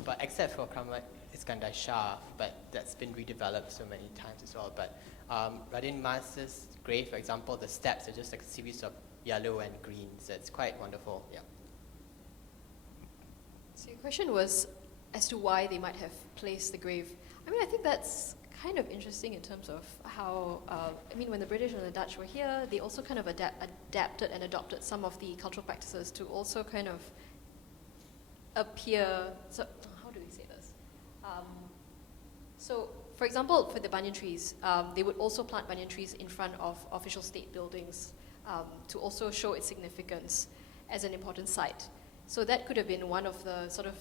But except for Keramat Iskandar Shah, but that's been redeveloped so many times as well. But Radin Mas's grave, for example, the steps are just like a series of yellow and green, so it's quite wonderful. Yeah. So your question was as to why they might have placed the grave. I mean, I think that's kind of interesting in terms of how, when the British and the Dutch were here, they also kind of adapted and adopted some of the cultural practices to also kind of appear, so how do we say this? So, for example, for the banyan trees, they would also plant banyan trees in front of official state buildings to also show its significance as an important site. So that could have been one of the sort of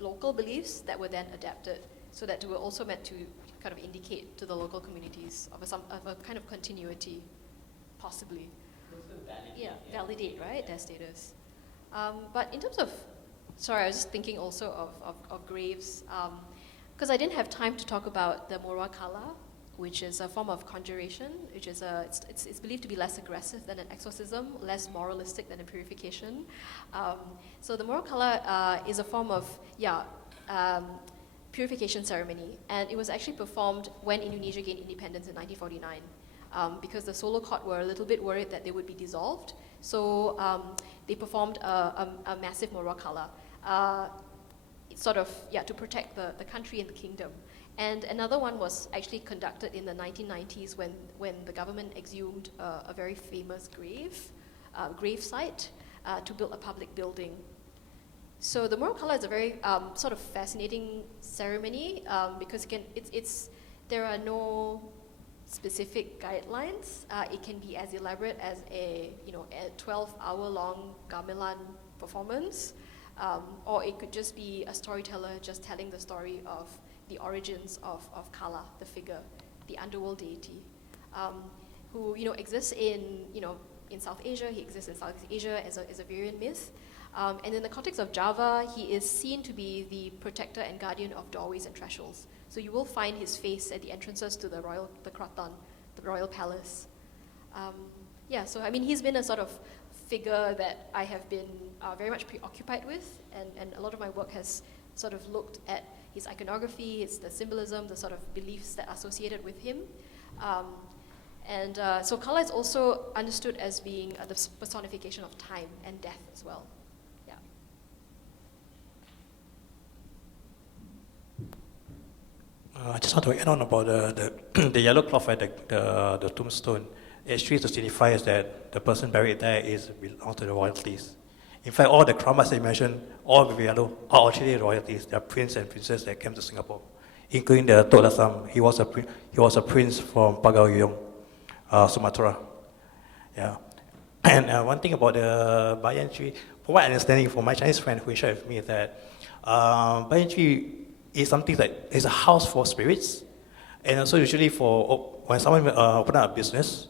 local beliefs that were then adapted, so that were also meant to kind of indicate to the local communities of a kind of continuity, possibly. Validate, right, their status. But in terms of, sorry, I was just thinking also of graves, because I didn't have time to talk about the Morwa Kala, which is a form of conjuration, which is it's believed to be less aggressive than an exorcism, less moralistic than a purification. So the Morwa Kala is a form of, purification ceremony, and it was actually performed when Indonesia gained independence in 1949, because the Solo court were a little bit worried that they would be dissolved, so they performed a massive Morwa Kala, to protect the country and the kingdom. And another one was actually conducted in the 1990s when the government exhumed a very famous grave site to build a public building. So the Morwa Kala is a very sort of fascinating ceremony because there are no specific guidelines. It can be as elaborate as a 12-hour-long gamelan performance, or it could just be a storyteller just telling the story of the origins of Kala, the figure, the underworld deity, who exists in South Asia. He exists in Southeast Asia as a variant myth. And in the context of Java, he is seen to be the protector and guardian of doorways and thresholds. So you will find his face at the entrances to the Kraton, the royal palace. So I mean, he's been a sort of figure that I have been very much preoccupied with, and a lot of my work has sort of looked at his iconography, the symbolism, the sort of beliefs that are associated with him. So Kala is also understood as being the personification of time and death as well. I just want to add on about the yellow cloth at the tombstone. Actually, to signify is that the person buried there belongs to the royalties. In fact, all the Keramats that you mentioned, all with yellow, are actually royalties. They are prince and princess that came to Singapore, including the Tok Lasam. He was a prince from Pagawiyong, Sumatra. Yeah. And one thing about the banyan tree, from what I understand from my Chinese friend who shared with me, is that banyan tree is something that is a house for spirits, and also usually when someone open up a business,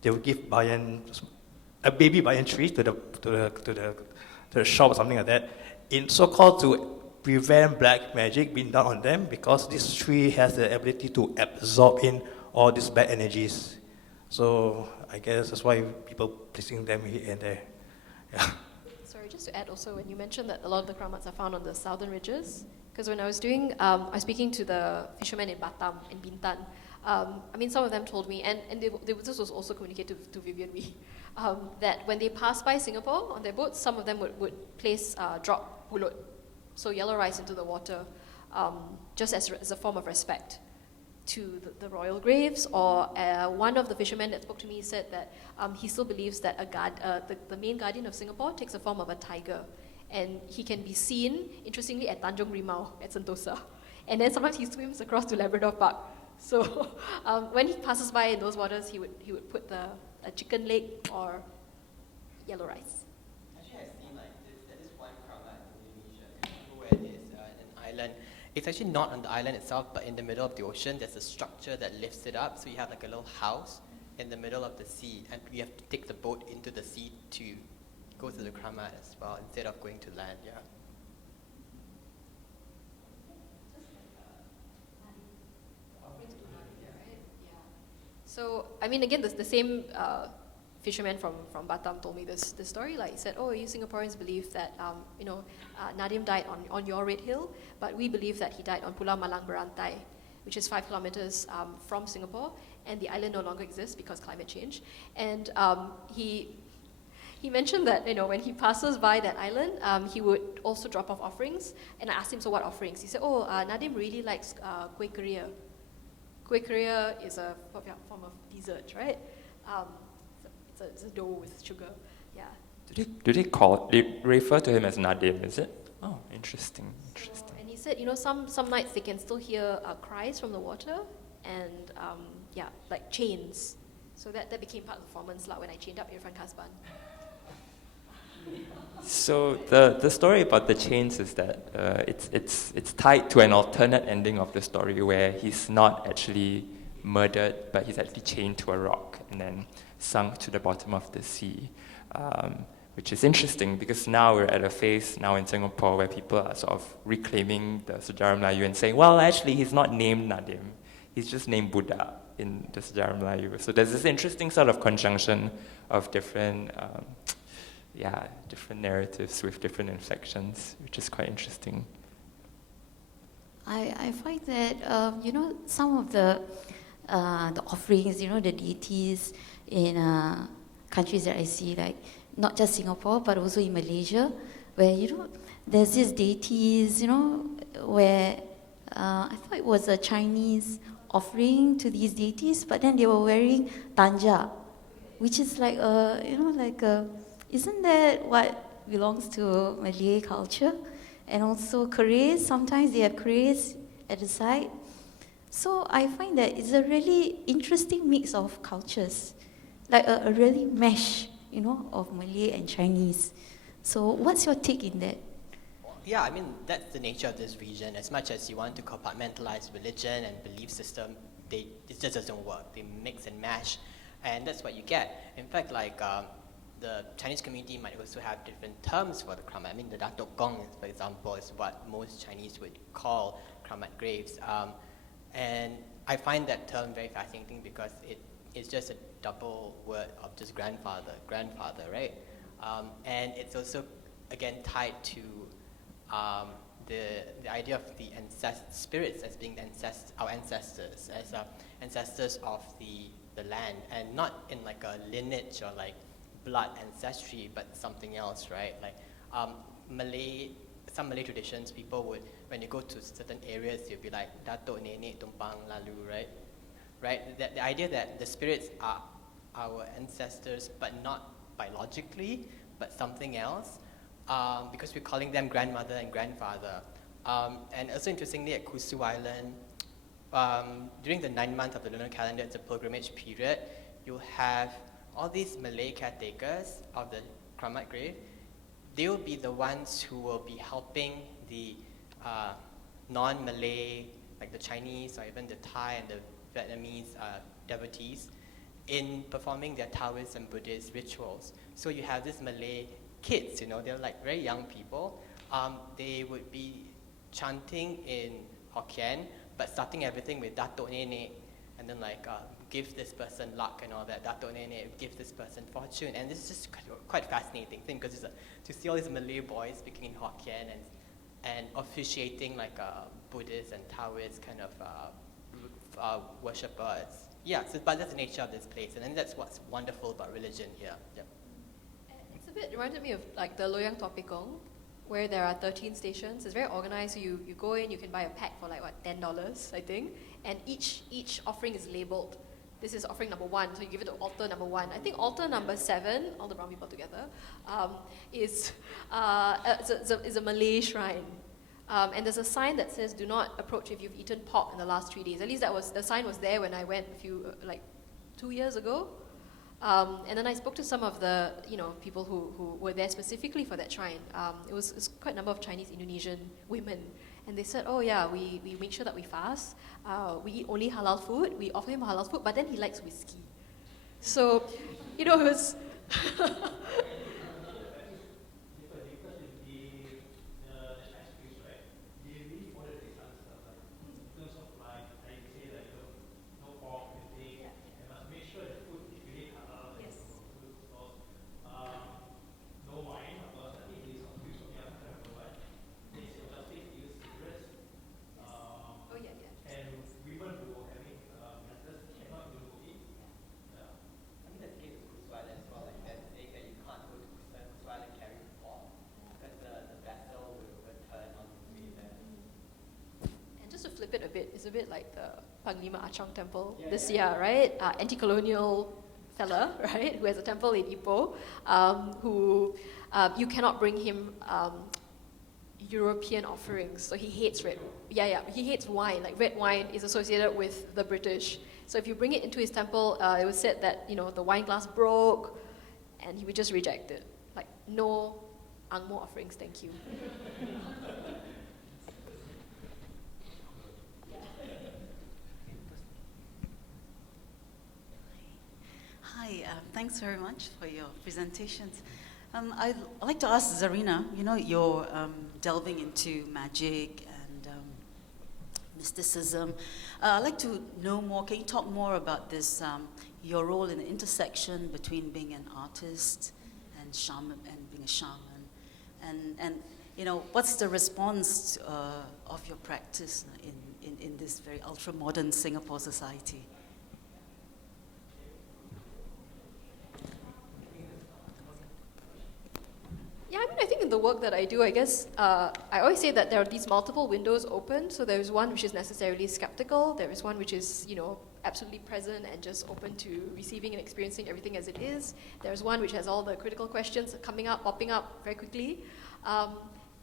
they will give a baby banyan tree to the shop or something like that, in so-called to prevent black magic being done on them, because this tree has the ability to absorb in all these bad energies. So I guess that's why people placing them here and there. Yeah. Sorry, just to add also, when you mentioned that a lot of the Keramats are found on the southern ridges, because when I was I was speaking to the fishermen in Batam, in Bintan. Some of them told me, and this was also communicated to Vivian Wee, that when they passed by Singapore on their boats, some of them would place drop pulut, so yellow rice into the water, just as a form of respect. to the royal graves, or one of the fishermen that spoke to me said that he still believes that the main guardian of Singapore takes the form of a tiger, and he can be seen, interestingly, at Tanjung Rimau at Sentosa, and then sometimes he swims across to Labrador Park. So when he passes by in those waters, he would put a chicken leg or yellow rice. Actually, I've seen there is one Keramat in Indonesia, where it is an island. It's actually not on the island itself, but in the middle of the ocean. There's a structure that lifts it up, so you have like a little house in the middle of the sea, and you have to take the boat into the sea to go to the Keramat as well, instead of going to land. Yeah. So, I mean, again, the same fisherman from Batam told me this story. Like, he said, oh, you Singaporeans believe that, Nadim died on your Red Hill, but we believe that he died on Pulau Malang Berantai, which is 5 kilometers from Singapore, and the island no longer exists because climate change. And he mentioned that, when he passes by that island, he would also drop off offerings. And I asked him, so what offerings? He said, Nadim really likes kuih keria. Kuih keria is a form of dessert, right? It's a dough with sugar. Yeah. Do they refer to him as Nadim, is it? Oh, interesting. And he said, some nights they can still hear cries from the water, and like chains. So that became part of the performance when I chained up Irfan Kasban. So the story about the chains is that it's tied to an alternate ending of the story where he's not actually murdered, but he's actually chained to a rock and then sunk to the bottom of the sea, which is interesting because now we're at a phase now in Singapore where people are sort of reclaiming the Sejarah Melayu and saying, well, actually he's not named Nadim, he's just named Buddha in the Sejarah Melayu. So there's this interesting sort of conjunction of different narratives with different inflections, which is quite interesting. I find that some of the offerings, the deities in countries that I see, like not just Singapore but also in Malaysia, where there's these deities, where I thought it was a Chinese offering to these deities, but then they were wearing tanja, which is like isn't that what belongs to Malay culture? And also keris, sometimes they have keris at the side. So I find that it's a really interesting mix of cultures, like a really mesh, of Malay and Chinese. So what's your take in that? Yeah, I mean, that's the nature of this region. As much as you want to compartmentalize religion and belief system, it just doesn't work. They mix and mash, and that's what you get. In fact, the Chinese community might also have different terms for the Keramat. I mean, the Datuk Gong, for example, is what most Chinese would call Keramat Graves. And I find that term very fascinating because it's just a double word of just grandfather, right? And it's also, again, tied to the idea of the spirits as being our ancestors, as ancestors of the land, and not in like a lineage or like blood ancestry, but something else, right? Like some Malay traditions, people would, when you go to certain areas, you'll be like Datuk Nenek Tumpang Lalu, right? Right? The idea that the spirits are our ancestors, but not biologically, but something else, because we're calling them grandmother and grandfather. And also interestingly, at Kusu Island, during the 9 months of the lunar calendar, it's a pilgrimage period, you'll have all these Malay caretakers of the Keramat grave. They will be the ones who will be helping the non-Malay, like the Chinese or even the Thai and the Vietnamese devotees, in performing their Taoist and Buddhist rituals. So you have these Malay kids, they're like very young people. They would be chanting in Hokkien, but starting everything with Datuk Nenek, and then give this person luck and all that. Datuk Nenek, give this person fortune. And this is just quite a fascinating thing because to see all these Malay boys speaking in Hokkien and officiating like a Buddhist and Taoist kind of worshipper. But that's the nature of this place. And then that's what's wonderful about religion here. Yeah. It's a bit reminded me of like the Loyang Topikong, where there are 13 stations. It's very organized. So you go in, you can buy a pack for like, what, $10, I think. And each offering is labeled. This is offering number 1, so you give it to altar number 1. I think altar number 7, all the brown people together, is a Malay shrine. And there's a sign that says, "Do not approach if you've eaten pork in the last 3 days." At least the sign was there when I went a few, 2 years ago. And then I spoke to some of the, people who were there specifically for that shrine. It was quite a number of Chinese Indonesian women. And they said, oh yeah, we make sure that we fast. We eat only halal food. We offer him halal food, but then he likes whiskey. So, it was... Flip it a bit, it's a bit like the Panglima Achang temple this year, right? Anti-colonial fella, right, who has a temple in Ipoh, who you cannot bring him European offerings, so he hates he hates wine. Like red wine is associated with the British. So if you bring it into his temple, it was said that the wine glass broke, and he would just reject it. Like, no Ang Mo offerings, thank you. Hi, thanks very much for your presentations. I'd like to ask Zarina, you're delving into magic and mysticism. I'd like to know more, can you talk more about this, your role in the intersection between being an artist and shaman and being a shaman? And what's the response of your practice in this very ultra-modern Singapore society? Yeah, I think in the work that I do, I guess, I always say that there are these multiple windows open. So there's one which is necessarily skeptical. There is one which is, absolutely present and just open to receiving and experiencing everything as it is. There's one which has all the critical questions popping up very quickly.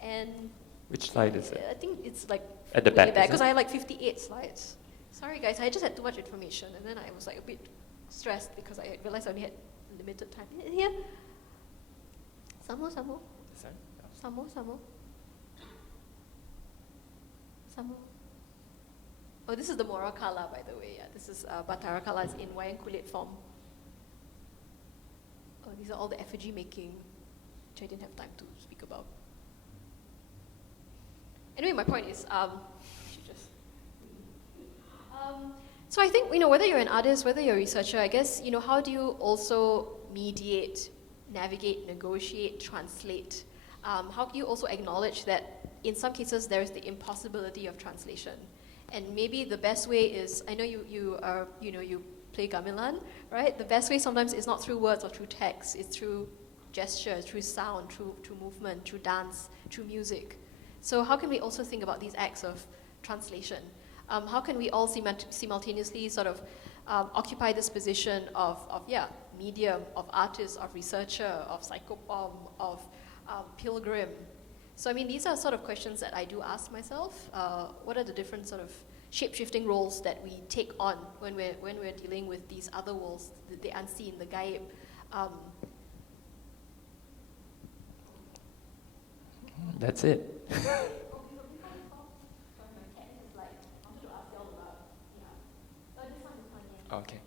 And which slide is it? I think it's like at the back, because I have like 58 slides. Sorry guys, I just had too much information, and then I was like a bit stressed because I realized I only had limited time. Here. Some more. Oh, this is the Mora Kala, by the way. Yeah, this is Batara Kala is in wayang kulit form. Oh, these are all the effigy making, which I didn't have time to speak about. Anyway, my point is, so I think, whether you're an artist, whether you're a researcher, I guess, how do you also mediate, navigate, negotiate, translate? How do you also acknowledge that in some cases there is the impossibility of translation? And maybe the best way is, I know you play gamelan, right? The best way sometimes is not through words or through text, it's through gesture, through sound, through movement, through dance, through music. So how can we also think about these acts of translation? How can we all simultaneously sort of occupy this position of medium, of artist, of researcher, of psychopomp, of pilgrim? So these are sort of questions that I do ask myself. What are the different sort of shape-shifting roles that we take on when we're dealing with these other worlds, the unseen, the gaib? That's it. Okay.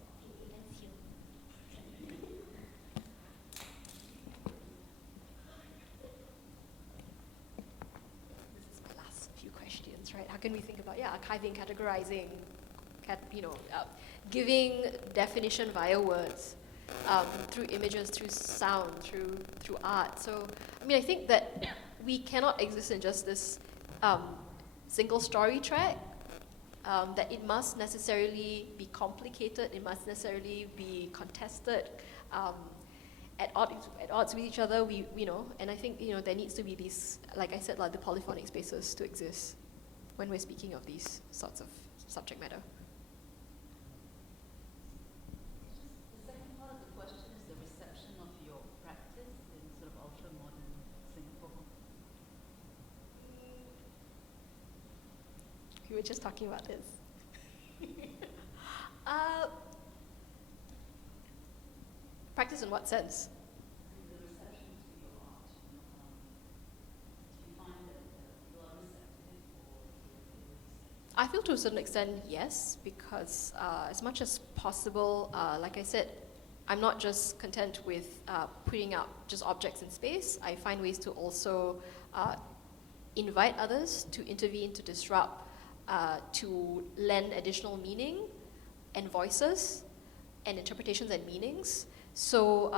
Right? How can we think about archiving, categorizing, giving definition via words, through images, through sound, through art? So I think that we cannot exist in just this single story track. That it must necessarily be complicated. It must necessarily be contested. at odds with each other. And I think there needs to be these, like I said, like the polyphonic spaces to exist when we're speaking of these sorts of subject matter. The second part of the question is the reception of your practice in sort of ultra-modern Singapore. We were just talking about this. Practice in what sense? The reception to your art. Do you find that people are receptive or I feel to a certain extent, yes, because as much as possible, like I said, I'm not just content with putting out just objects in space. I find ways to also invite others to intervene, to disrupt, to lend additional meaning and voices and interpretations and meanings. So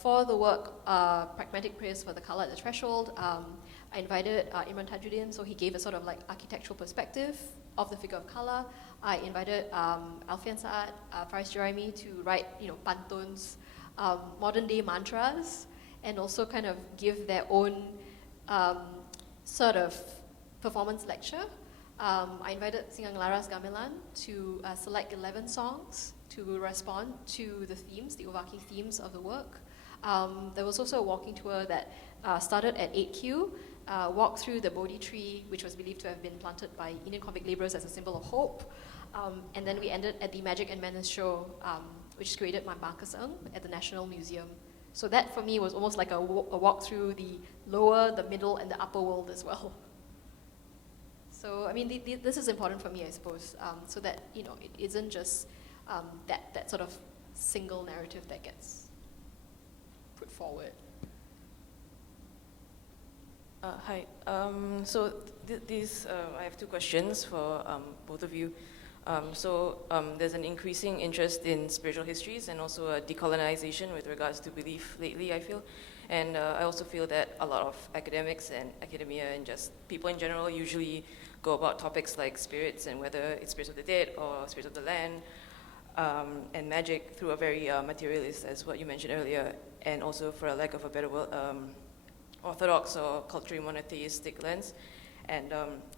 for the work, Pragmatic Prayers for the Color at the Threshold, I invited Imran Tajuddin, so he gave a sort of like architectural perspective of the figure of color. I invited Alfian Saad, Faris Jeremy to write, pantuns, modern day mantras, and also kind of give their own sort of performance lecture. I invited Singang Laras Gamelan to select 11 songs to respond to the themes, the overarching themes of the work. There was also a walking tour that started at 8Q, walked through the Bodhi tree, which was believed to have been planted by Indian convict laborers as a symbol of hope. And then we ended at the Magic and Madness show, which is created by Marcus Ng at the National Museum. So that for me was almost like a walk through the lower, the middle, and the upper world as well. So, I mean, this is important for me, I suppose, so that, it isn't just that sort of single narrative that gets put forward. Hi. So I have two questions for both of you. There's an increasing interest in spiritual histories and also a decolonization with regards to belief lately, I feel. And I also feel that a lot of academics and academia and just people in general usually go about topics like spirits and whether it's spirits of the dead or spirits of the land and magic through a very materialist, as what you mentioned earlier, and also, for a lack of a better word, orthodox or culturally monotheistic lens. And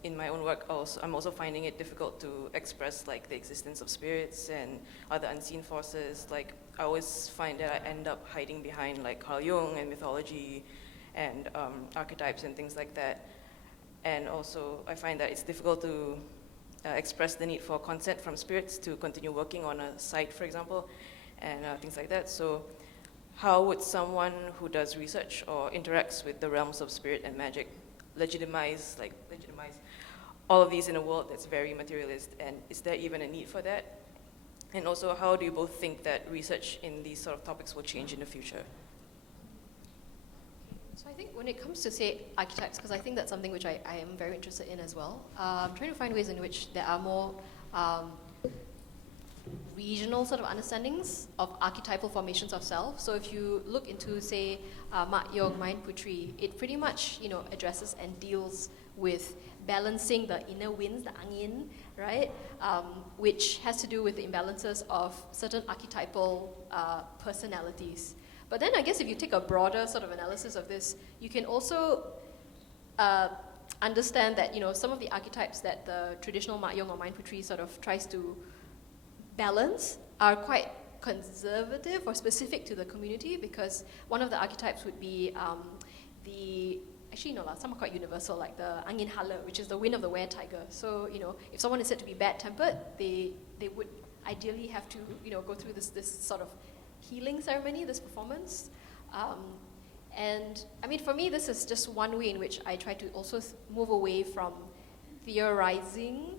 in my own work, I'm also finding it difficult to express like the existence of spirits and other unseen forces. Like I always find that I end up hiding behind like Carl Jung and mythology and archetypes and things like that. And also, I find that it's difficult to express the need for consent from spirits to continue working on a site, for example, and things like that. So how would someone who does research or interacts with the realms of spirit and magic legitimize all of these in a world that's very materialist, and is there even a need for that? And also, how do you both think that research in these sort of topics will change in the future? So I think when it comes to, say, archetypes, because I think that's something which I am very interested in as well, I'm trying to find ways in which there are more regional sort of understandings of archetypal formations of self. So if you look into, say, Mak Yong, Main Putri, it pretty much, addresses and deals with balancing the inner winds, the angin, right? Which has to do with the imbalances of certain archetypal personalities. But then I guess if you take a broader sort of analysis of this, you can also understand that, some of the archetypes that the traditional Mak Yong or Main Putri sort of tries to balance are quite conservative or specific to the community, because one of the archetypes would be some are quite universal, like the Angin Hala, which is the wind of the were-tiger. So, if someone is said to be bad-tempered, they would ideally have to, go through this sort of healing ceremony, this performance. And I mean, for me, this is just one way in which I try to also move away from theorizing,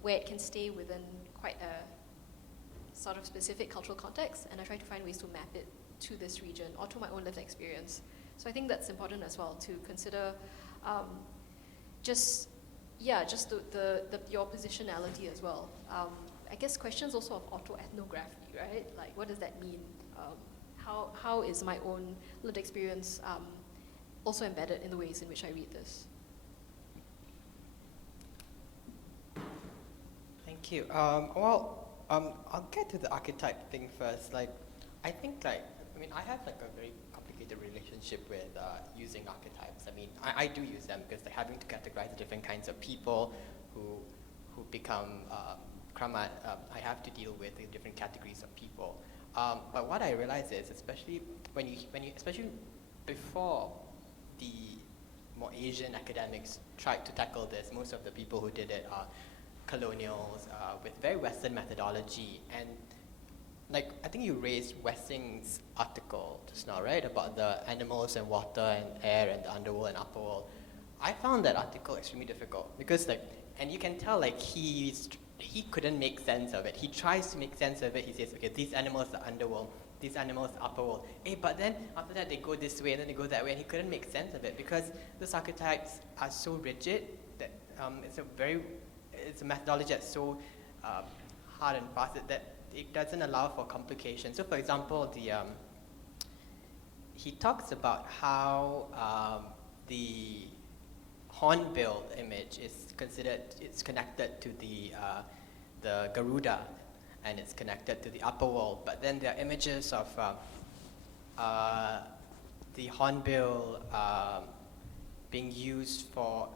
where it can stay within quite a sort of specific cultural context, and I try to find ways to map it to this region or to my own lived experience. So I think that's important as well, to consider just your positionality as well. I guess questions also of autoethnography, right? Like, what does that mean? How is my own lived experience also embedded in the ways in which I read this? Thank you. I'll get to the archetype thing first. Like, I think I mean, I have like a very complicated relationship with using archetypes. I mean, I do use them because like having to categorize the different kinds of people who become Keramat, I have to deal with the different categories of people. But what I realize is, especially especially before the more Asian academics tried to tackle this, most of the people who did it are colonials with very Western methodology. And like, I think you raised Wessing's article just now, right, about the animals and water and air and the underworld and upper world. I found that article extremely difficult because like, and you can tell like he couldn't make sense of it. He tries to make sense of it. He says, okay, these animals are underworld, these animals are upper world. Hey, but then after that they go this way and then they go that way, and he couldn't make sense of it because those archetypes are so rigid that it's a methodology that's so hard and fast that it doesn't allow for complication. So for example, he talks about how the hornbill image is connected to the Garuda, and it's connected to the upper world. But then there are images of the hornbill being used for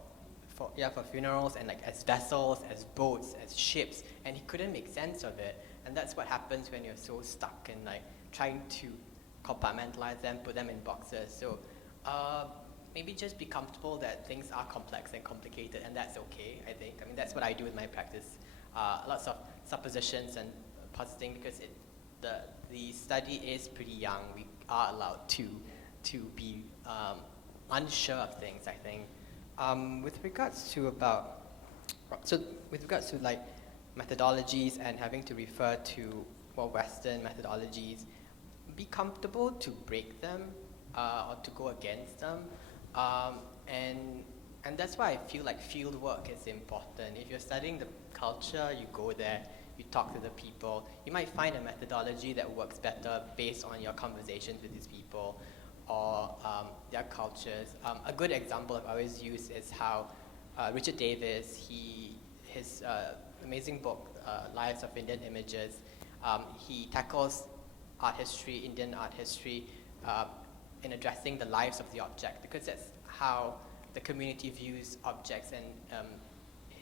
funerals and like as vessels, as boats, as ships, and he couldn't make sense of it. And that's what happens when you're so stuck in like trying to compartmentalize them, put them in boxes. So maybe just be comfortable that things are complex and complicated, and that's okay, I think. I mean, that's what I do with my practice. Lots of suppositions and positing, because the study is pretty young. We are allowed to be unsure of things, I think. With regards to like methodologies and having to refer to more Western methodologies, be comfortable to break them or to go against them. And that's why I feel like field work is important. If you're studying the culture, you go there, you talk to the people. You might find a methodology that works better based on your conversations with these people or their cultures. A good example I've always used is how Richard Davis, his amazing book, Lives of Indian Images, he tackles art history, Indian art history, in addressing the lives of the object, because that's how the community views objects and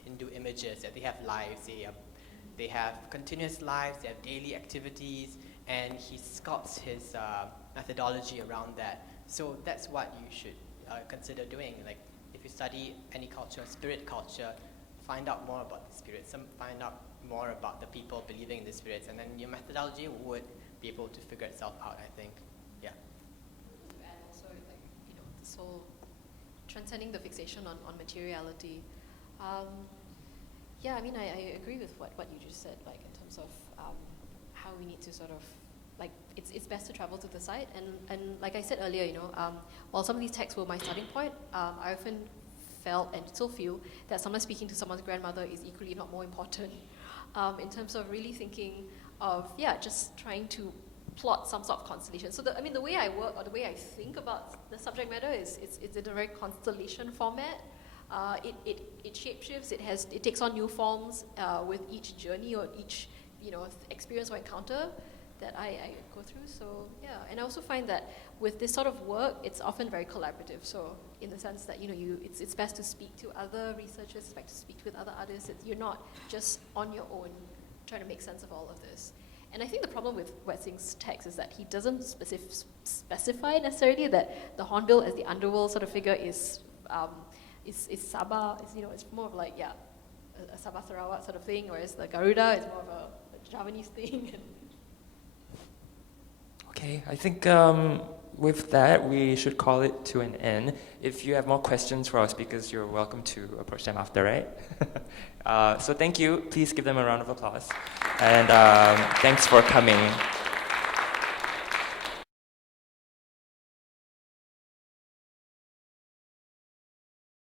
Hindu images, that they have lives, they have continuous lives, they have daily activities, and he sculpts his methodology around that. So that's what you should consider doing. Like, if you study any culture, spirit culture, find out more about the spirits, find out more about the people believing in the spirits, and then your methodology would be able to figure itself out, I think. Yeah. And also, like, this whole transcending the fixation on materiality. Yeah, I mean, I agree with what you just said, like, in terms of how we need to sort of, like, it's best to travel to the site. And like I said earlier, while some of these texts were my starting point, I often felt and still feel that sometimes speaking to someone's grandmother is equally, if not more important, in terms of really thinking of, just trying to plot some sort of constellation. So the way I work, or the way I think about the subject matter is it's in a very constellation format. It shapeshifts. It takes on new forms with each journey or each experience or encounter that I go through. So yeah, and I also find that with this sort of work, it's often very collaborative. So in the sense that it's best to speak to other researchers, it's best to speak with other artists. You're not just on your own trying to make sense of all of this. And I think the problem with Wessing's text is that he doesn't specify necessarily that the hornbill as the underworld sort of figure is Sabah. It's more of like a Sabah Sarawak sort of thing, whereas the Garuda is more of a Javanese thing. Okay, I think with that, we should call it to an end. If you have more questions for our speakers, you're welcome to approach them after, right? So thank you. Please give them a round of applause. And thanks for coming.